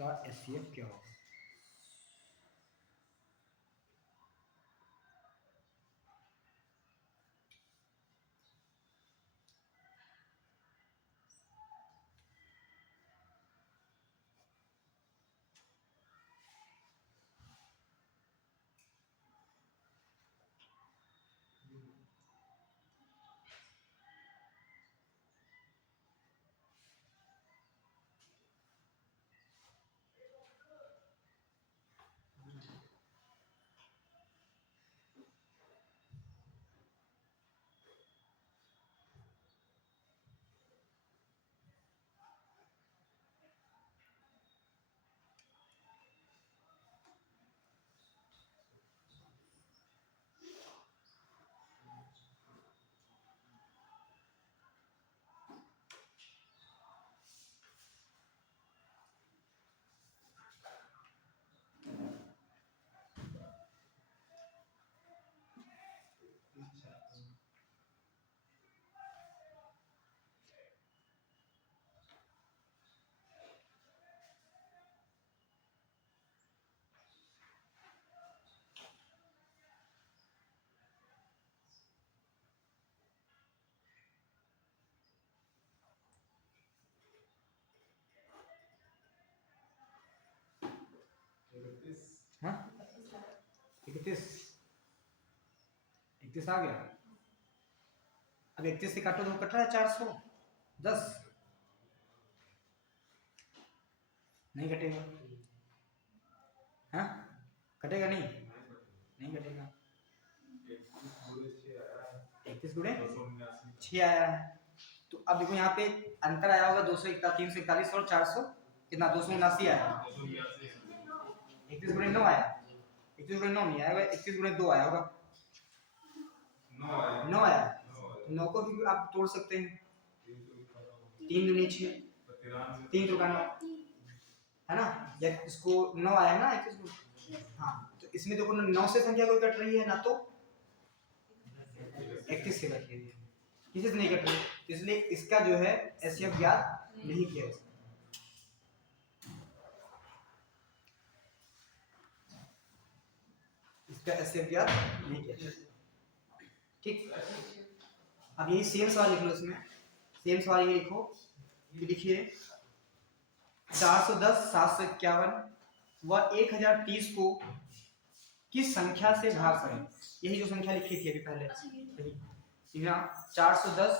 का एचसीएफ क्या होगा? हाँ 31 आ गया। अब 31 से काटो तो कट रहा है 410, नहीं कटेगा। हाँ कटेगा नहीं, नहीं कटेगा। 31 गुणे 6 आया है। तो अब देखो यहाँ पे अंतर आया होगा 241, 341 और 400 कितना 279 आया। 31 गुणे 9 आया, 31 गुणे 9 नहीं आया, 31 गुणे 2 आया होगा। 9 आया, 9 को भी आप तोड़ सकते हैं। 3 दूनी 6, 3 त्रिका 9 है ना। या इसको 9 आया ना 31 को, हाँ तो इसमें देखो 9 से संख्या कोई कट रही है ना, तो 31 से कट रही है, किसी से नहीं कट रही, इसलिए इसका जो है एचसीएफ ज्ञात नहीं किया जा सकता। इसका एचसीएफ ज्ञात नहीं किया जा सकता। ठीक, अब यही सेम सवाल लिख लो, इसमें सेम सवाल ये लिखो, ये लिखिए 410, 751 व 1030 को किस संख्या से भाग करें। यही जो संख्या लिखी थी अभी पहले, ठीक है। 410,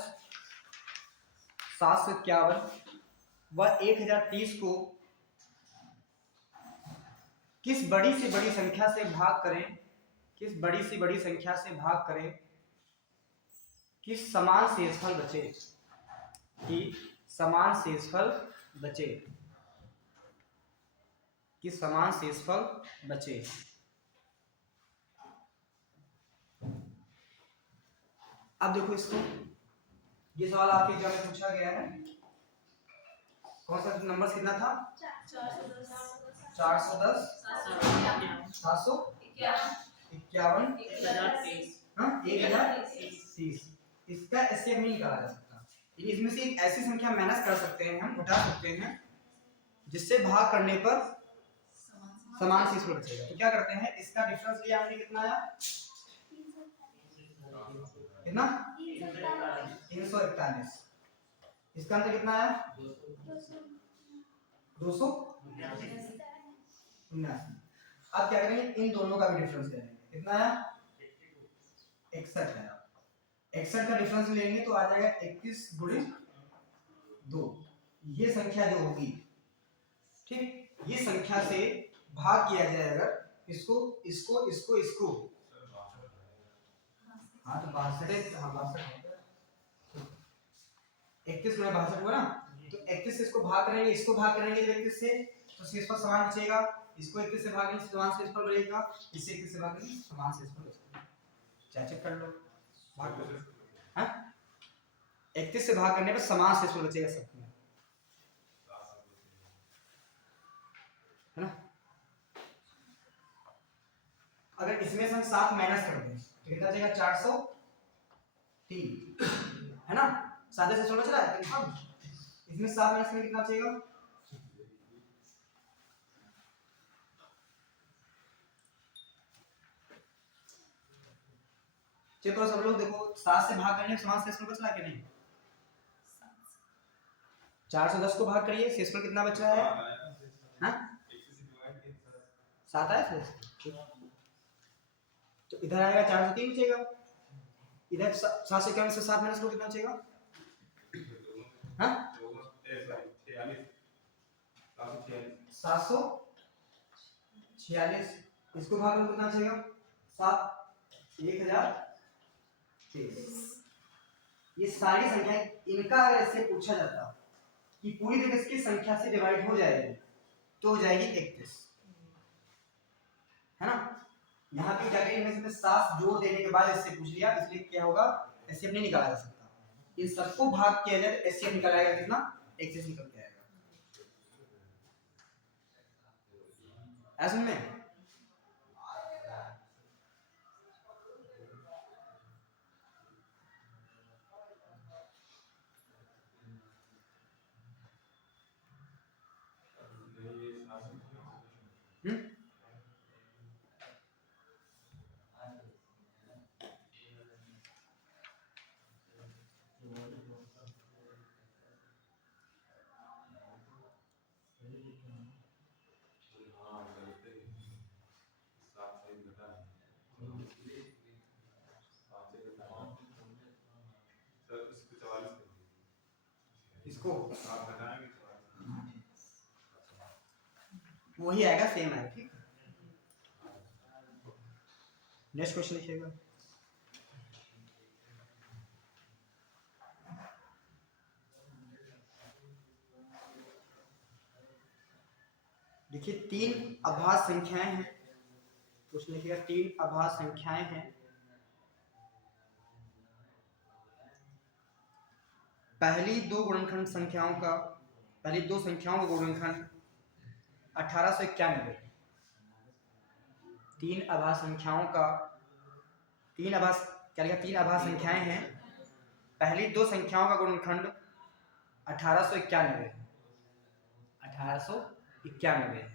751 व 1030 को किस बड़ी से बड़ी संख्या से भाग करें, किस बड़ी से बड़ी संख्या से भाग करें कि समान शेषफल बचे, कि समान शेषफल बचे, कि समान शेषफल बचे। अब देखो इसको, ये सवाल आपके एग्जाम में पूछा गया है। कौन सा नंबर कितना था? 410, 751, 1030। इसका एचसीएफ नहीं निकाला जा सकता, इसमें से एक ऐसी संख्या माइनस कर सकते हैं, हम उठा सकते हैं जिससे भाग करने पर समान शेषफल बचेगा। तो क्या करते हैं, इसका डिफरेंस लिया हमने, कितना आया, कितना 341। इसका आंसर कितना आया 279। अब क्या करेंगे, इन दोनों का भी डिफरेंस ले लेंगे, कितना आया 61 है। 61 का डिफरेंस लेंगे तो आ जाएगा 31 गुणे 2, ये संख्या जो होगी, ठीक, ये संख्या से भाग किया जाए अगर इसको इसको इसको इसको, हाँ तो 62, हाँ 62, 31 में 62 हुआ ना, तो 31 से इसको भाग करेंगे, इसको भाग करेंगे जब 31 से, तो शेषफल समान बचेगा, इसको 31 से भाग करेंगे समान शेषफल बचेगा, इससे 31 से भाग करेंगे समान शेषफल बचेगा। चेक कर लो, भाग करो, हाँ 31 से भाग करने पर समान शेषफल बचेगा सब में, है ना। अगर इसमें से हम 7 माइनस कर दें तो कितना बचेगा, 403, है ना, सादे से छोटा चला है, तो अब इसमें 7 माइनस में कितना बचेगा, चलो सब लोग देखो, 7 से भाग करने में समान शेषफल बच रहा है कि नहीं, 410 को भाग करिए, शेषफल कितना बच रहा है, हाँ 7 आया फिर, तो इधर आएगा 403 बचेगा, इधर 7 से 7 माइनस कितना बचेगा, हाँ 746, इसको भाग में कितना बचेगा, 7, 1023। ये सारी संख्याएं, इनका अगर इससे पूछा जाता कि पूरी तरह इसकी संख्या से डिवाइड हो जाएगी तो हो जाएगी 31, है ना। यहाँ पे क्या करेंगे, इसमें 7 जोड़ देने के बाद इससे पूछ लिया, इसलिए क्या होगा, एचसीएफ नहीं निकाला जा सकता, इन सबको भाग किया जाए तो एचसीएफ निकल आएगा कितना, 31 निकल के आएगा, ऐसा में इसको वही आएगा, सेम आएगा, ठीक। नेक्स्ट क्वेश्चन लिखिएगा, देखिए 3 अभाज्य संख्याएं हैं, क्वेश्चन लिखिएगा 3 अभाज्य संख्याएं हैं, पहली दो गुणनखंड संख्याओं का, पहली दो संख्याओं का गुणनखंड 1891, 3 अभाज्य संख्याओं का, 3 अभाज्य क्या लिखा, 3 अभाज्य संख्याएं हैं, पहली दो संख्याओं का गुणनखंड 1891, 1891,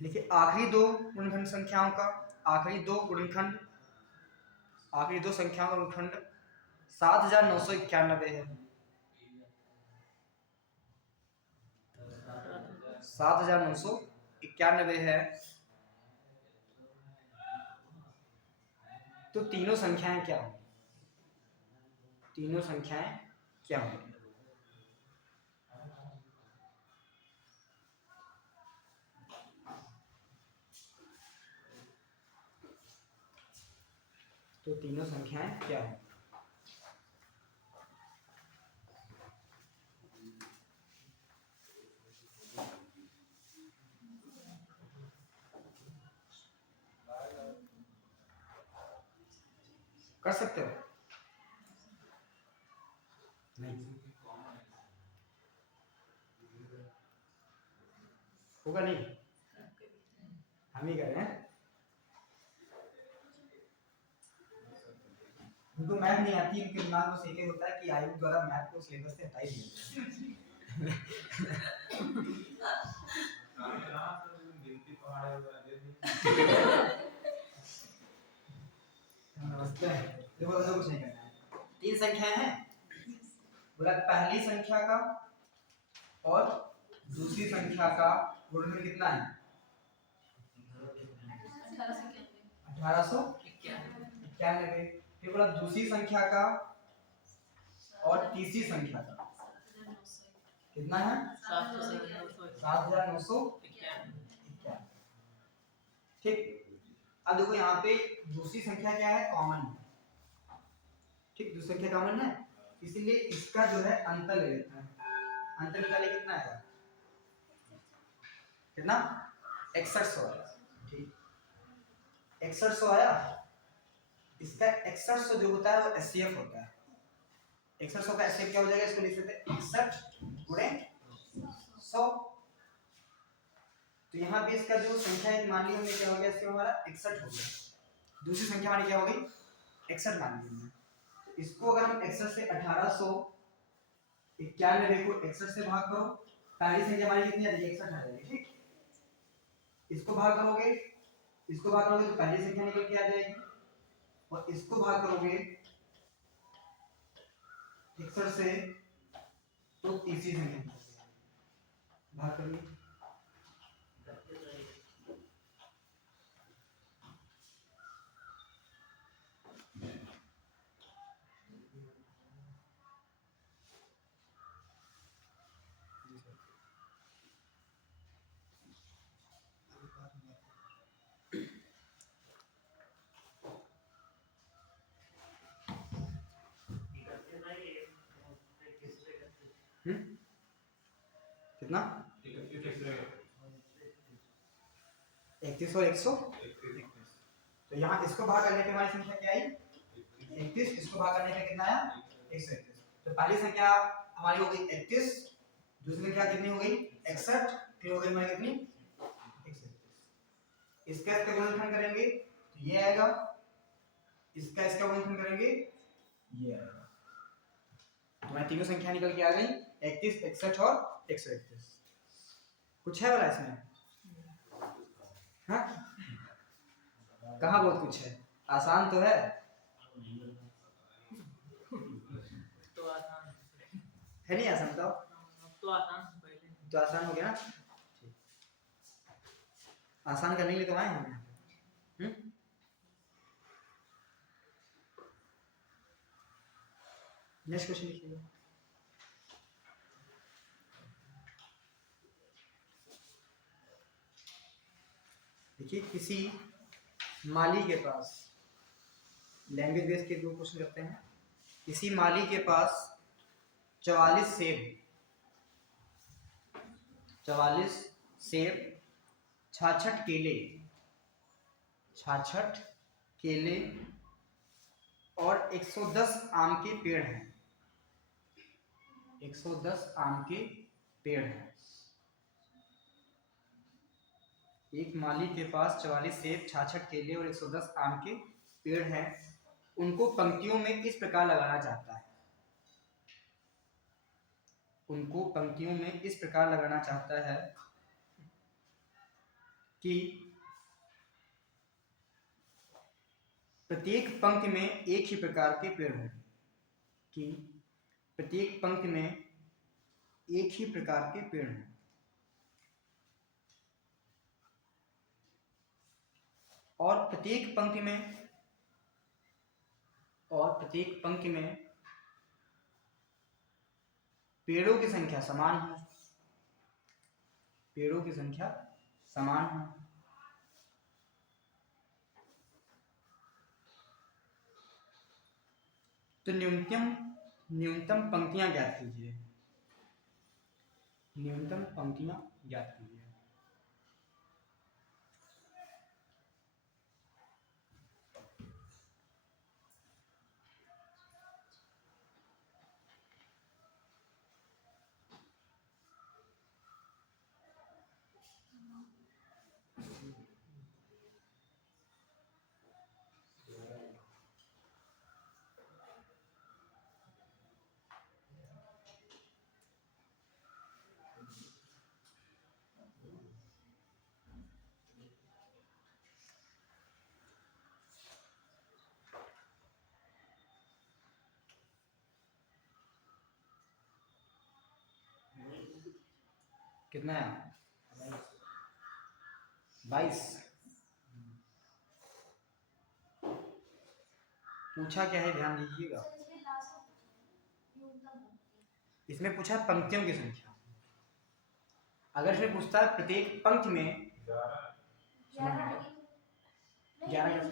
देखिए आखिरी दो गुणनखंड संख्याओं का, आखिरी दो गुणनखंड, आखिरी दो संख्याओं का गुणनखंड 7991 है, 7991 है, तो तीनों संख्याएं क्या होंगी, तीनों संख्याएं क्या होंगी, तो तीनों संख्याएं क्या होंगी, कर सकते हो, नहीं होगा, नहीं हम ही कर रहे हैं, उनको मैथ नहीं आती, उनके दिमाग में सीखे होता है कि आयु द्वारा मैथ को सिलेबस से हटा ही दिया। नमस्ते, देखो तो कुछ नहीं करना है, 3 संख्याएं हैं, बोला पहली संख्या का और दूसरी संख्या का गुणनफल कितना है, 1891, फिर बोला दूसरी संख्या का और तीसरी संख्या का कितना है 7,991। ठीक, अब देखो यहाँ पे दूसरी संख्या क्या है, कॉमन है। ठीक, दूसरी संख्या कॉमन है, इसलिए इसका जो है अंतर ले लेते हैं। अंतर निकाले कितना है, कितना 6100 आया। ठीक, 6100 आया। इसका 6100 जो होता है वो एचसीएफ होता है। 6100 का एचसीएफ क्या हो जाएगा, इसको लिख सकते हैं 61 गुणे 100। तो यहाँ पे इसका जो संख्या एक मान ली हमने, क्या हो गया, इसका हमारा 61 हो गया। दूसरी संख्या हमारी क्या हो गई, 61 मान ली हमने। तो इसको अगर हम 61 से 1891 को 61 से भाग करो, पहली संख्या हमारी कितनी आ जाएगी, 61 आ जाएगी। ठीक, इसको भाग करोगे, इसको भाग करोगे तो पहली संख्या निकल के आ जाएगी, और इसको भाग करोगे 61 से तो तीसरी संख्या निकल के भाग करोगे। कितना 31 और 100। तो यहाँ इसको भाग करने पे हमारी संख्या क्या आई, 31। इसको भाग करने पे कितना आया, 131। तो पहली संख्या हमारी हो गई 31, दूसरी संख्या कितनी हो गई 61, फिर हो गई हमारी कितनी 131। इसका इसका गुणनखंड करेंगे तो ये आएगा, इसका इसका गुणनखंड करेंगे ये आएगा। तो हमारी तीनों संख्या निकल के आ गई 31, 61 और 131। कुछ है वाला इसमें, हाँ कहाँ बहुत कुछ है, आसान तो है, है नहीं आसान, बताओ तो आसान हो गया ना। आसान करने के लिए तो आए हैं। नेक्स्ट क्वेश्चन लिखिए। देखिए, किसी माली के पास, लैंग्वेज बेस के दो क्वेश्चन करते हैं। किसी माली के पास 44 सेब, 66 केले और 110 आम के पेड़ हैं। 110 आम के पेड़ हैं। एक माली के पास 44 सेब, 66 केले और 110 आम के पेड़ हैं। उनको पंक्तियों में इस प्रकार लगाना चाहता है। उनको पंक्तियों में इस प्रकार लगाना चाहता है कि प्रत्येक पंक्ति में एक ही प्रकार के पेड़ हों। कि प्रत्येक पंक्ति में एक ही प्रकार के पेड़ हों। और प्रत्येक पंक्ति में पेड़ों की संख्या समान है। पेड़ों की संख्या समान है। तो न्यूनतम पंक्तियां ज्ञात कीजिए। न्यूनतम पंक्तियां ज्ञात कीजिए। कितना है, 22। पूछा क्या है, ध्यान दीजिएगा। इसमें पूछा है पंक्तियों की संख्या। अगर इसमें पूछता है प्रत्येक पंक्ति में 11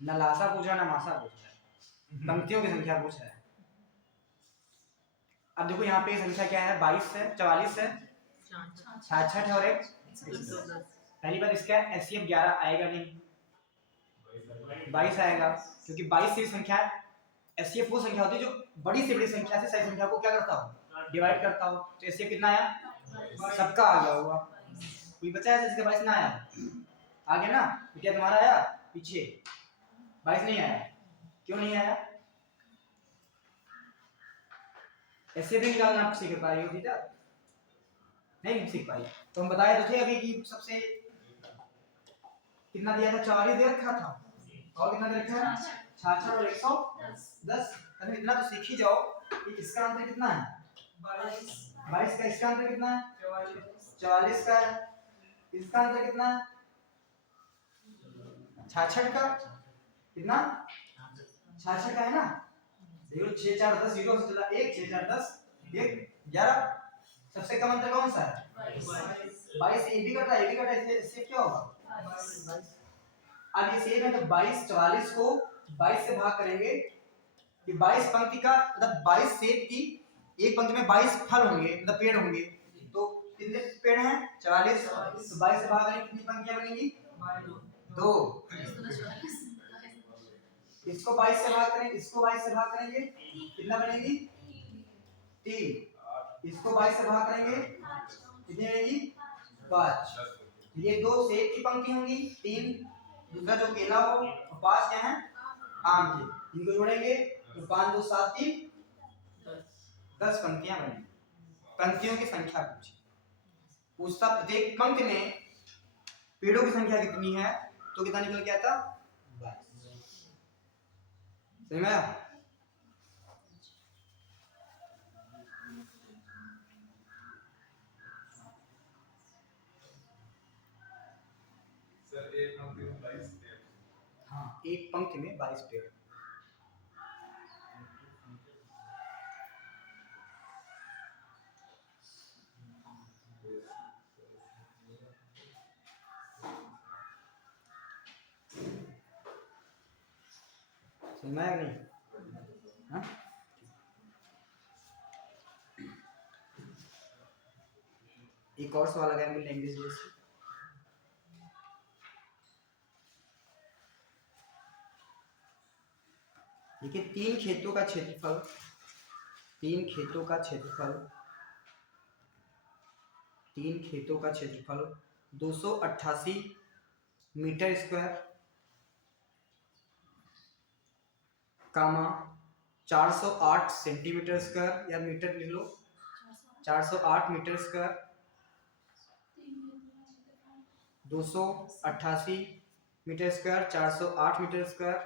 न लासा पूछा न मासा पूछा है, पंक्तियों की संख्या पूछा है। अब देखो यहाँ पे संख्या क्या है, 22 है, 44 है, 66 है और एक 110। पहली बात इसका एचसीएफ 11 आएगा नहीं, 22 आएगा, क्योंकि 22 से संख्या एचसीएफ वो संख्या होती है जो बड़ी से बड़ी संख्या से सही संख्या को क्या करता हो, डिवाइड करता हो। तो एचसीएफ कितना आया, सबका आ गया होगा। कोई बचा है जिसका 22 ना आया, आ गया ना, तो क्या तुम्हारा आया पीछे 22 नहीं आया, क्यों नहीं आया? ऐसे भी निकालना आप सीख पाई हो बेटा, नहीं सीख पाई तो हम बताए तो थे अभी कि सबसे कितना दिया था, 44 दे रखा था और कितना दे रखा है 66 और 110। अरे इतना तो सीख ही जाओ कि इसका आंसर कितना है 22 का, इसका आंसर कितना है 44 का है, इसका आंसर कितना है 66 का, कितना 66 का है ना। 0 6 4 10 0 से चला 1 6 4 10 1 11, सबसे कम अंतर कौन सा है 22। ये भी कटा, ये भी कटा, इससे क्या होगा 22। अब ये सेम है तो 22 44 को 22 से भाग करेंगे कि 22 पंक्ति का मतलब 22 सेब की एक पंक्ति में 22 फल होंगे मतलब पेड़ होंगे, तो कितने पेड़ हैं 44, तो 22 से भाग करेंगे कितनी पंक्तियां बनेंगी 2। इसको 22 से भाग करेंगे, इसको 22 से भाग करेंगे कितना बनेगी 3, इसको 22 से भाग करेंगे कितनी बनेगी 5। ये 2 सेब की पंक्ति होंगी, 3 दूसरा जो केला हो और 5 क्या है आम के, इनको जोड़ेंगे तो 5 2 7 3 10 पंक्तियां बनेंगी। पंक्तियों की संख्या पूछता प्रत्येक पंक्ति में पेड़ों की संख्या कितनी है, तो कितना निकल के आता 22। समझ में आया? सर एक पंक्ति में 22 पेड़। हाँ एक पंक्ति में 22 पेड़। समझ में आया कि नहीं? हाँ? एक और सवाल अगर मिल लैंग्वेज जैसे देखिए, 3 खेतों का क्षेत्रफल 3 खेतों का क्षेत्रफल 3 खेतों का क्षेत्रफल 288 metre square comma 408 centimetre square या मीटर लिख लो 408 metre square 288 metre square 408 metre square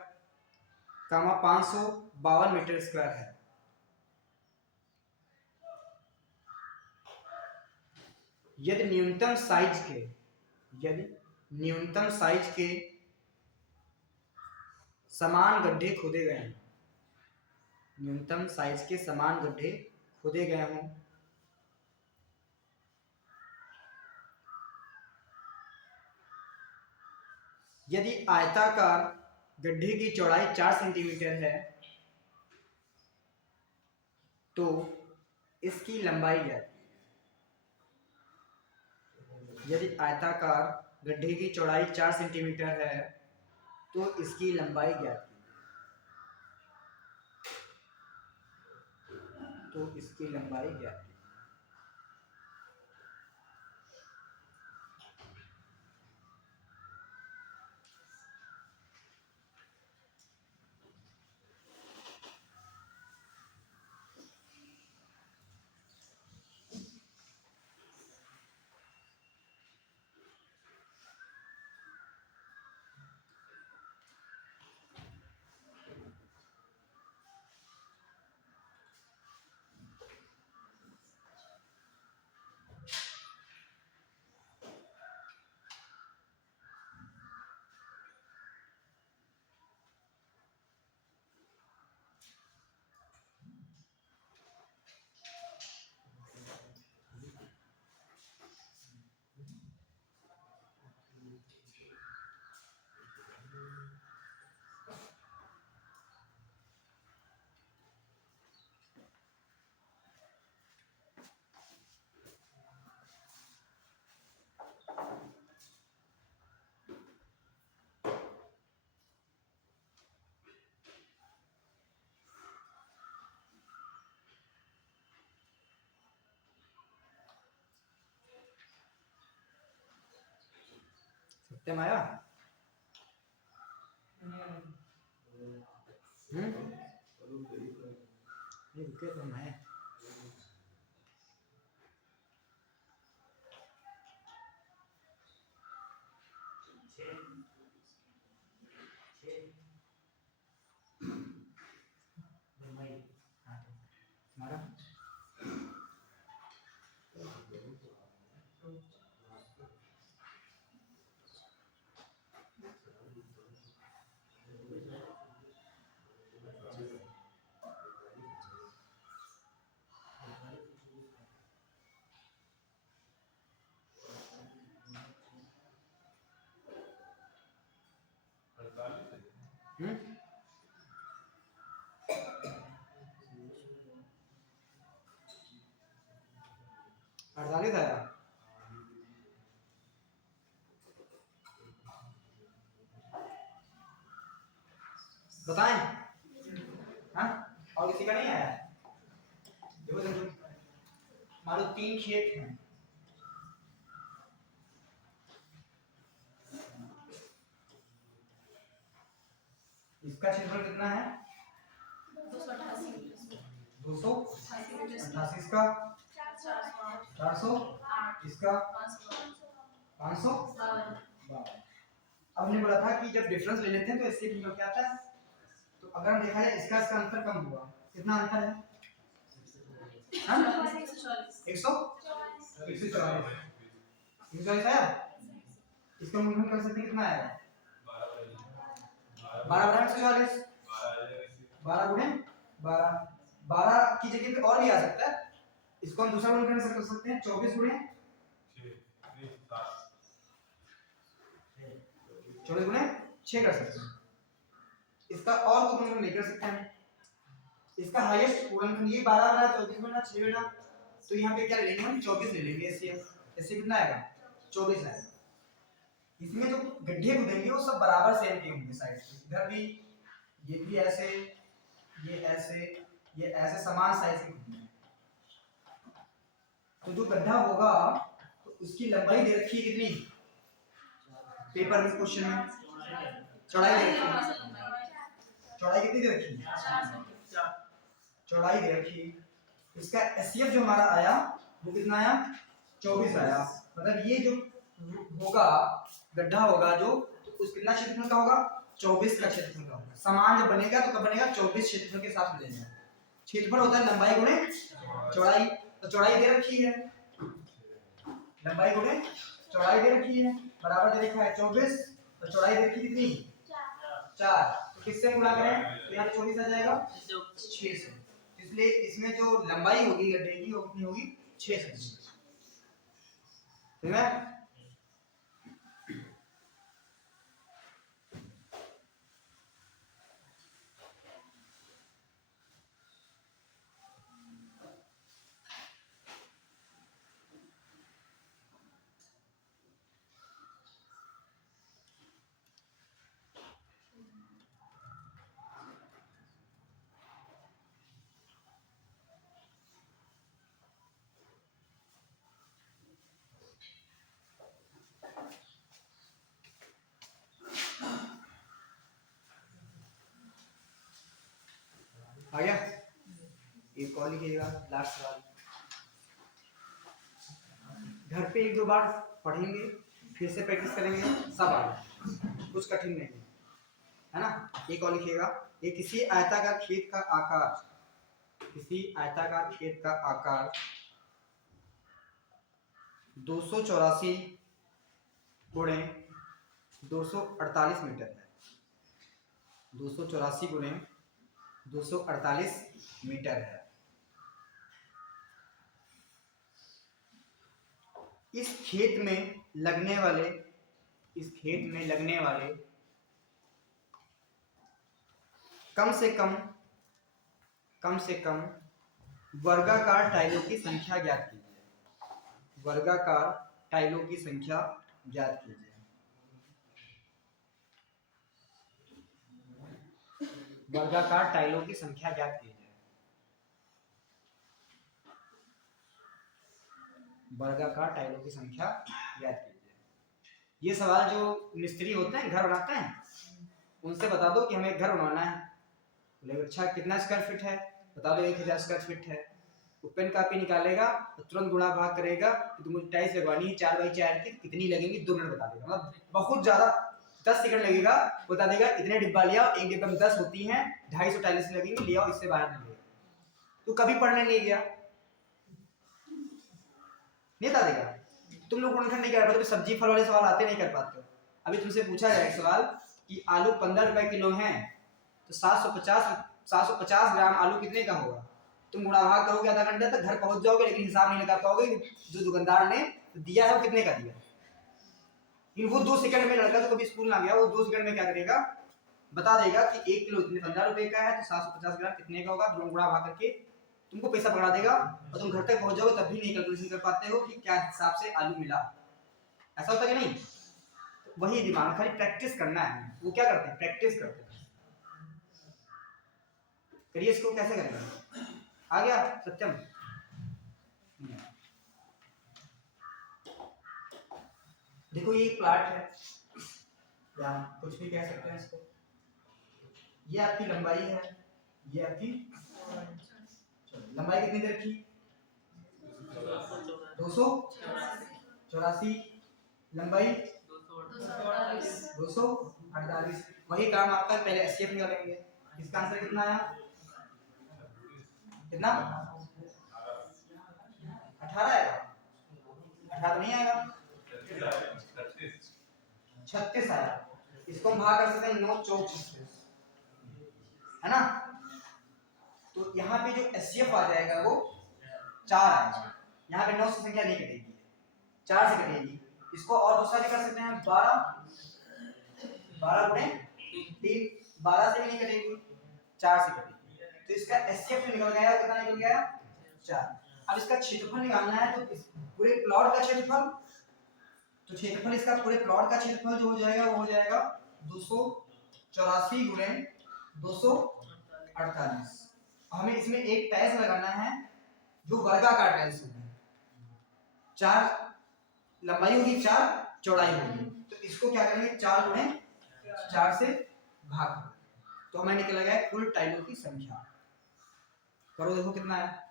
comma 552 metre square है। यदि न्यूनतम साइज के समान गड्ढे खोदे गए हैं, न्यूनतम साइज के समान गड्ढे खोदे गए हों यदि आयताकार गड्ढे की चौड़ाई 4 सेंटीमीटर है तो इसकी लंबाई क्या है। यदि आयताकार गड्ढे की चौड़ाई 4 सेंटीमीटर है तो इसकी लंबाई ज्ञात कीजिए। तो इसकी लंबाई ज्ञात कीजिए। टाइम आया? ये रुके तो मैं हमारा हम्म 48 आया। बताएं? हाँ और किसी का नहीं आया? देखो समझो, हमारे 3 खेत हैं। इसका क्षेत्रफल कितना है? 288। इसका 400। इसका 500। अब हमने बोला था कि जब डिफरेंस ले लेते हैं तो इससे भी क्या आता है, तो अगर हम देखा जाए इसका अंतर कम हुआ, कितना अंतर है? 144 आया। इसका मूलधन कर सकते हैं, कितना आएगा? 12 गुणे 12, 12 की जगह पे और भी आ सकता है। इसको हम दूसरा मूलधन कर सकते हैं 24 गुणे 6 कर सकते हैं। इसका और कोई मूलधन नहीं कर सकते हैं। इसका हाईएस्ट पूर्णखंड ये 12 बना 24 बना 6 बना, तो यहाँ पे क्या ले लेंगे हम? 24 ले लेंगे। ऐसे कितना आएगा? 24 आएगा। इसमें जो गड्ढे खुदेंगे वो सब बराबर सेम के होंगे साइड से। इधर भी ये भी ऐसे, ये ऐसे, ये ऐसे समान साइज के खुदेंगे। तो जो गड्ढा होगा तो उसकी लंबाई दे रखी है कितनी? पेपर में क्वेश्चन में चौड़ाई दे रखी है। चौड़ाई कितनी दे रखी है? चौड़ाई दे रखी है। इसका एससीएफ जो हमारा आया वो कितना आया? 24 आया। मतलब ये जो होगा गड्ढा होगा जो, तो उस कितना क्षेत्रफल का होगा? 24 का क्षेत्रफल का होगा। समान जब बनेगा तो कब बनेगा? 24 क्षेत्रफल के साथ मिलेगा। क्षेत्रफल होता है लंबाई गुणे चौड़ाई, तो चौड़ाई दे रखी है, लंबाई गुणे चौड़ाई दे रखी है, बराबर दे रखा है 24, तो चौड़ाई दे रखी कितनी? 4। तो किससे गुणा करें तो यहाँ 24 आ जाएगा 6 से। इसलिए इसमें जो लंबाई होगी गड्ढे की वो कितनी होगी? 6 सेंटीमीटर। ठीक है? आ गया? एक कॉल लिखिएगा, लास्ट सवाल। घर पे 1-2 बार पढ़ेंगे, फिर से प्रैक्टिस करेंगे, सब आ गया, कुछ कठिन नहीं है ना। एक और लिखिएगा, ये किसी आयताकार खेत का आकार, किसी आयताकार खेत का आकार 284 गुणे 248 मीटर है। 284 गुणे 248 मीटर है। इस खेत में लगने वाले कम से कम वर्गाकार टाइलों की संख्या ज्ञात कीजिए। वर्गाकार टाइलों की संख्या ज्ञात कीजिए। वर्गाकार टाइलों की संख्या ज्ञात कीजिए। वर्गाकार टाइलों की संख्या ज्ञात कीजिए। ये सवाल जो मिस्त्री होते हैं, घर बनाते हैं, उनसे बता दो कि हमें एक घर बनवाना है। बोले अच्छा कितना स्क्वायर फीट है, बता दो 1000 स्क्वायर फीट है। वो पेन कापी निकालेगा तो तुरंत गुणा भाग करेगा कि तुमको टाइल्स लगवानी है 4 बाई 4 की, कितनी लगेंगी 2 मिनट बता देगा। मतलब बहुत ज़्यादा 10 सेकंड लगेगा, बता देगा इतने डिब्बा लिया, एक डिब्बा में 10 होती हैं, 250 टाइल्स लगेंगी, ले आओ, इससे बाहर नहीं लगेगा। तो कभी पढ़ने नहीं गया, नहीं बता देगा। तुम लोग गुणनखंड नहीं कर पाते, सब्जी फल वाले सवाल आते नहीं कर पाते हो। अभी तुमसे पूछा जाए सवाल कि आलू 15 रुपए किलो हैं, तो 750 ग्राम आलू कितने का होगा। तुम गुणा भाग करोगे, आधा घंटे तक घर पहुंच जाओगे, लेकिन हिसाब नहीं लगा पाओगे जो दुकानदार ने दिया है वो कितने का दिया। लेकिन वो 2 सेकंड में, लड़का जो कभी स्कूल ना गया, वो 2 सेकंड में क्या करेगा, बता देगा कि 1 किलो इतने 15 रुपए का है, तो 750 ग्राम कितने का होगा। गुणा भाग करके तुमको पैसा पकड़ा देगा, और तुम घर तक पहुंच जाओगे तब भी नहीं कैलकुलेशन कर पाते हो कि क्या हिसाब से आलू मिला। ऐसा होता है कि नहीं। तो वही दिमाग, खाली प्रैक्टिस करना है। वो क्या करते हैं, प्रैक्टिस करते हैं। करिए इसको, कैसे करेंगे। आ गया सत्यम। देखो ये एक प्लाट है, या कुछ भी कह सकते हैं इसको। ये आपकी लंबाई है, ये आपकी लंबाई कितनी देर की 284, लंबाई 248। वही काम आपका, पहले एचसीएफ निकालेंगे। इसका आंसर कितना आया, कितना 18 आएगा, 18 नहीं आएगा, 36 आया। इसको हम भाग कर सकते हैं 9 चौक 36, है ना। तो यहाँ पे जो एचसीएफ आ जाएगा वो 4 आएगा। यहाँ पे 9 से संख्या नहीं कटेगी, 4 से कटेगी। इसको और दूसरा भी कर सकते हैं, 12 गुणे 3, 12 से भी नहीं कटेगी, 4 से कटेगी। तो इसका एचसीएफ निकल गया, कितना निकल गया 4। अब इसका क्षेत्रफल निकालना है, तो इस पूरे प्लॉट का क्षेत्रफल, तो क्षेत्रफल इसका पूरे प्लॉट का क्षेत्रफल जो हो जाएगा वो हो जाएगा 284 गुणे 248। हमें इसमें एक टाइल्स लगाना है जो वर्गाकार टाइल्स होगी, 4 लंबाई होगी, 4 चौड़ाई होगी। तो इसको क्या करेंगे, 4 गुणे 4 से भाग करो, तो हमें निकल गया कुल टाइलों की संख्या। करो देखो कितना है।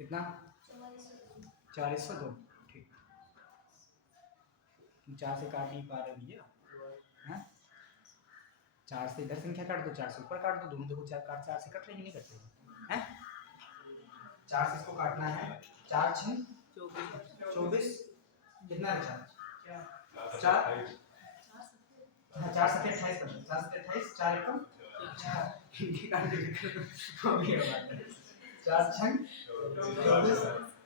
कितना 402। ठीक, 4 से काट नहीं पा रहे भैया, हैं 4 से इधर संख्या काट दो, 4 से ऊपर काट दो, दोनों देखो 4 काट, 4 से कट लेंगे, नहीं कटते हैं। 4 से इसको काटना है, 4 6 24, कितना है 4 हाँ 4 7 28 कर दो, 4 7 28, 4 एकम 4 6 24,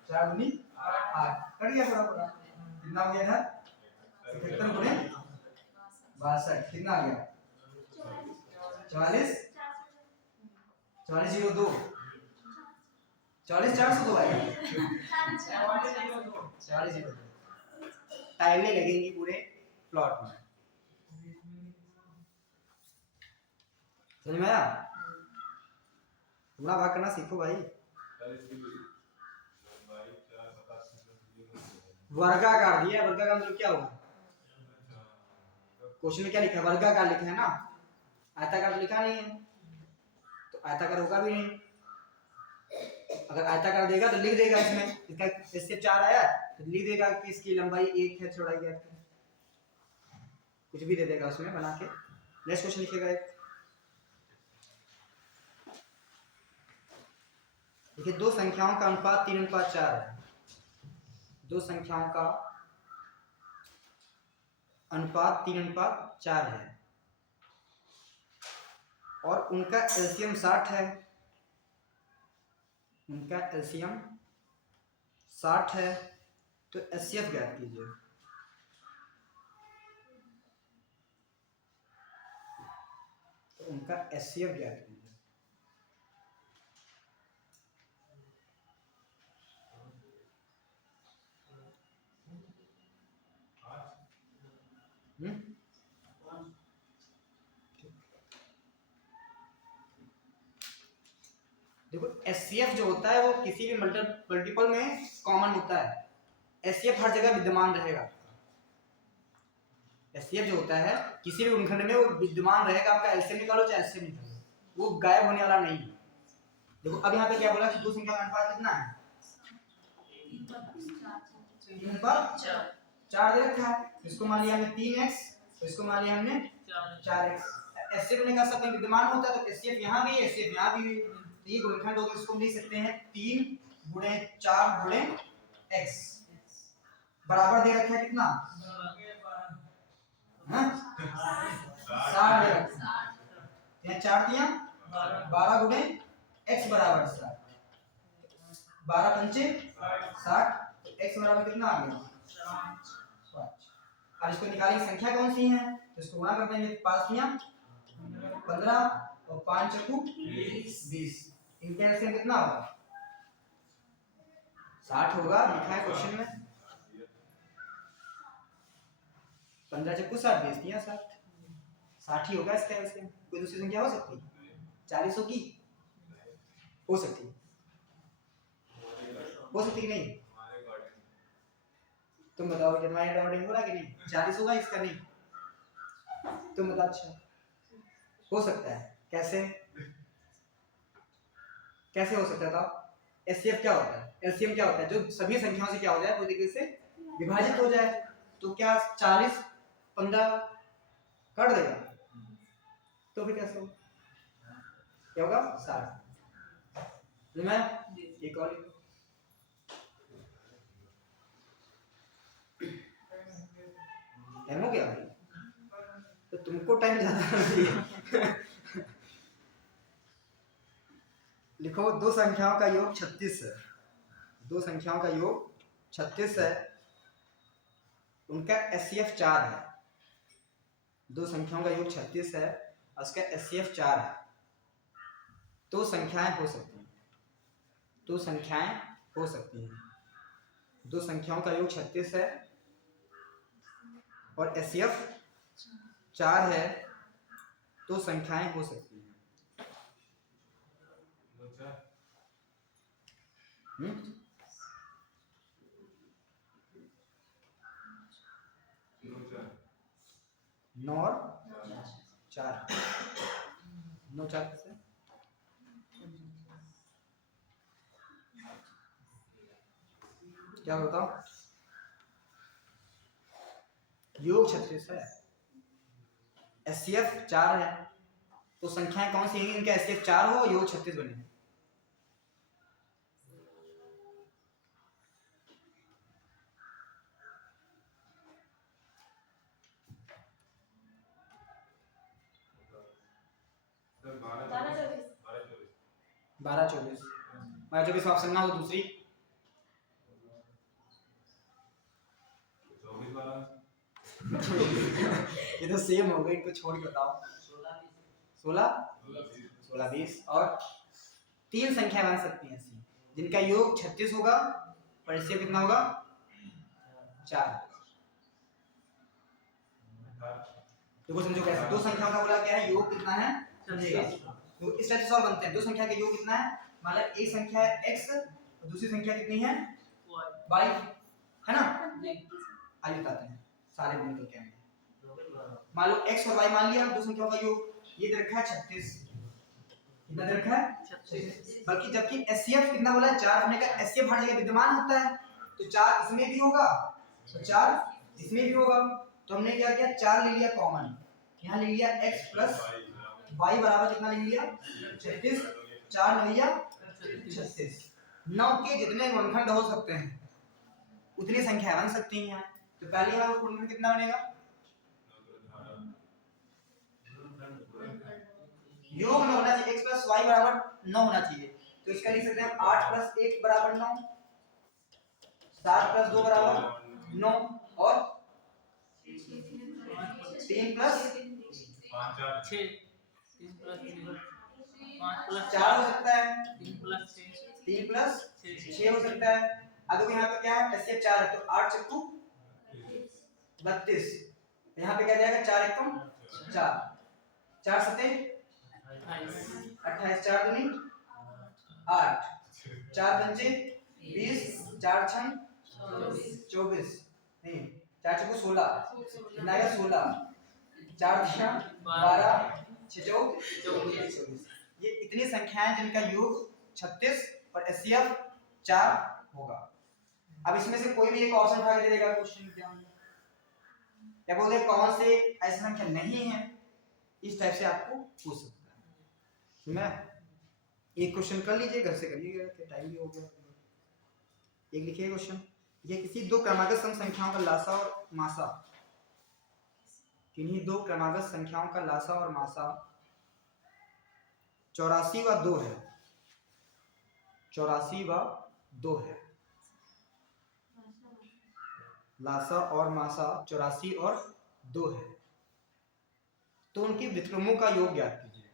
4 दूनी 8, कट गया पूरा पूरा। कितना हो गया इधर 77 गुणे 62, कितना आ गया 44, 4002, 402 आएगा। 402 टाइलें लगेंगी पूरे प्लॉट में, समझ में आया। गुणा भाग करना सीखो भाई। वर्गाकार दिया, वर्गाकार मतलब क्या होगा, क्वेश्चन में क्या लिखा है, वर्गाकार लिखा है ना, आयताकार तो लिखा नहीं है, तो आयताकार होगा भी नहीं। अगर आयताकार देगा तो लिख देगा इसमें, इसका इससे 4 आया तो लिख देगा कि इसकी लंबाई 1 है, चौड़ाई 8 है, कुछ भी दे देगा उसमें बना के। नेक्स्ट क्वेश्चन लिखेगा एक, देखिए 2 संख्याओं का अनुपात 3:4 है। 2 संख्याओं का अनुपात 3:4 है और उनका एलसीएम 60 है, उनका एलसीएम 60 है, तो एचसीएफ ज्ञात कीजिए। तो उनका एचसीएफ ज्ञात कीजिए। देखो एचसीएफ जो होता है वो किसी भी मल्टीपल में कॉमन होता है। एचसीएफ हर जगह विद्यमान रहेगा। एचसीएफ जो होता है किसी भी गुणनखंड में वो विद्यमान रहेगा। आपका एलसीएम निकालो चाहे एचसीएफ निकालो, वो गायब होने वाला नहीं है। देखो अब यहाँ पे क्या बोला कि दो संख्या का अनुपात कितना है? 3:4 दे रखा है। इसको मान लिया हमने 3x, इसको मान लिया हमने 4x। एचसीएफ ने कहा सब में विद्यमान होता है, तो एचसीएफ यहाँ भी एचसीएफ यहाँ भी। ये गुणनखंड हो गया, इसको हम लिख सकते हैं 3 गुणे 4 गुणे x बराबर दे रखा है कितना? 60 दे रखा है। यहाँ 4 दिया 12 गुणे x बराबर 60। 12 पंचे 60, x बराबर कितना आ गया? 5। अब इसको निकालेंगे संख्या कौन सी है, तो इसको गुणा कर देंगे। 5 दिया 15 और 5 चक्कू 20। इनका एलसीएम कितना होगा? 60 होगा, लिखा है क्वेश्चन में। 15 चक्कू 60, 20 दिया 60 ही होगा इसका एलसीएम। कोई दूसरी संख्या हो सकती है? 40 होगी? हो सकती है, हो सकती कि नहीं? तुम बताओ कि तुम्हारे डाउटिंग हो रहा कि नहीं? 40 होगा इसका? नहीं, तुम बताओ। अच्छा हो सकता है, कैसे कैसे हो सकता था? एचसीएफ क्या होता है? एलसीएम क्या होता है? जो सभी संख्याओं से क्या हो जाए, पूरी तरीके से विभाजित हो जाए। तो क्या 40 15 काट देगा? तो फिर कैसे होगा? क्या होगा? 60। मैं एक और टाइम हो गया भाई, तो तुमको टाइम ज्यादा चाहिए। लिखो दो संख्याओं का योग 36 है। दो संख्याओं का योग 36 है, उनका एचसीएफ 4 है। दो संख्याओं का योग 36 है, उसका एचसीएफ 4 है। दो संख्याएं हो सकती हैं, दो संख्याएं हो सकती हैं। दो संख्याओं का योग 36 है और एचसीएफ 4 है, दो संख्याएं हो सकती हैं। नौ और 4, 9 4 से क्या बताओ? योग 36 है, एचसीएफ 4 है, तो संख्याएं कौन सी हैं इनका एचसीएफ 4 हो, योग 36 बने? बारह 24 12 24 ऑप्शन ना हो दूसरी। ये तो सेम हो गई, इनको छोड़ के बताओ। 16 20 और 3 संख्या बन सकती हैं ऐसी जिनका योग 36 होगा और इससे कितना होगा? 4। तो समझो कैसे दो संख्याओं का बोला क्या है, योग कितना है समझेगा। तो इस तरह से सॉल्व बनते हैं। दो संख्या का योग कितना है, मतलब एक संख्या है x और दूसरी संख्या कितनी है y, है ना? आइए बताते हैं सारे गुण करके आएंगे। मान लो x और y मान लिया, दो संख्याओं का योग ये दे रखा है 36। कितना दे रखा है? 36। बल्कि जबकि एचसीएफ कितना बोला है? 4। हमने कहा एचसीएफ हर जगह विद्यमान होता है, तो 4 इसमें भी होगा और 4 इसमें भी होगा। तो हमने क्या किया, 4 ले लिया कॉमन, यहाँ ले लिया x प्लस y बराबर कितना ले लिया 36। 4 ले लिया 36। 9 के जितने गुणनखंड हो सकते हैं उतनी संख्या बन सकती हैं। तो पहले वाला गुणनखंड कितना बनेगा? योग में होना चाहिए, x प्लस वाई बराबर 9 होना चाहिए। तो इसका लिख सकते हैं 8 प्लस 1 बराबर 9, 7 प्लस 2 बराबर 9 और 3 प्लस 5 4 6 3 प्लस 3 5 प्लस 4 हो सकता है, 3 प्लस 6 3 प्लस 6 6 हो सकता है। अब देखो यहाँ पे क्या है, एचसीएफ 4 है तो 8 चक्कू 32, यहाँ पे क्या जाएगा 4 एकम 4, 4 सते 28, 4 दूनी 8, 4 पंचे 20, 4 छन 24, नहीं 4 चक्कू 16, कितना आएगा 16, 4 दिशा 12, 6 चौक 24। ये इतनी संख्याएं जिनका योग 36 और एचसीएफ 4 होगा। अब इसमें से कोई भी एक ऑप्शन उठा के दे देगा क्वेश्चन एग्जाम में, या बोल दे कौन से ऐसी संख्या नहीं है, इस टाइप से आपको पूछ सकता है। मैं एक क्वेश्चन कर लीजिए, घर से करिएगा, टाइम भी हो गया। एक लिखिए क्वेश्चन, ये किसी दो क्रमागत सम संख्याओं का लासा और मासा, किन्हीं दो क्रमागत संख्याओं का लासा और मासा 84 व 2 है, 84 व 2 है। लासा और मासा 84 और 2 है, तो उनके व्युत्क्रमों का योग ज्ञात कीजिए।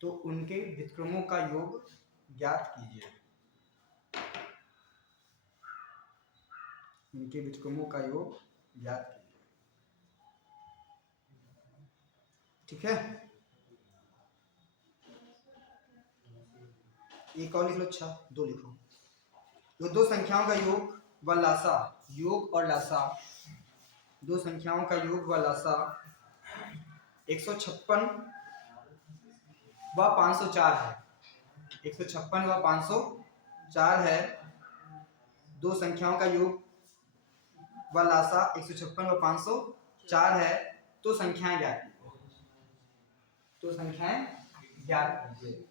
तो उनके व्युत्क्रमों का योग ज्ञात कीजिए। उनके व्युत्क्रमों का योग ज्ञात कीजिए। ठीक है, एक और लिख लो, अच्छा 2 लिखो। तो दो संख्याओं का योग व लासा, योग और लासा, दो संख्याओं का योग व लासा 156 व 504 है, 156 व 504 है। दो संख्याओं का योग व लासा 156 व 504 है, तो संख्याएं ज्ञात कीजिए। तो संख्याएं ज्ञात कीजिए।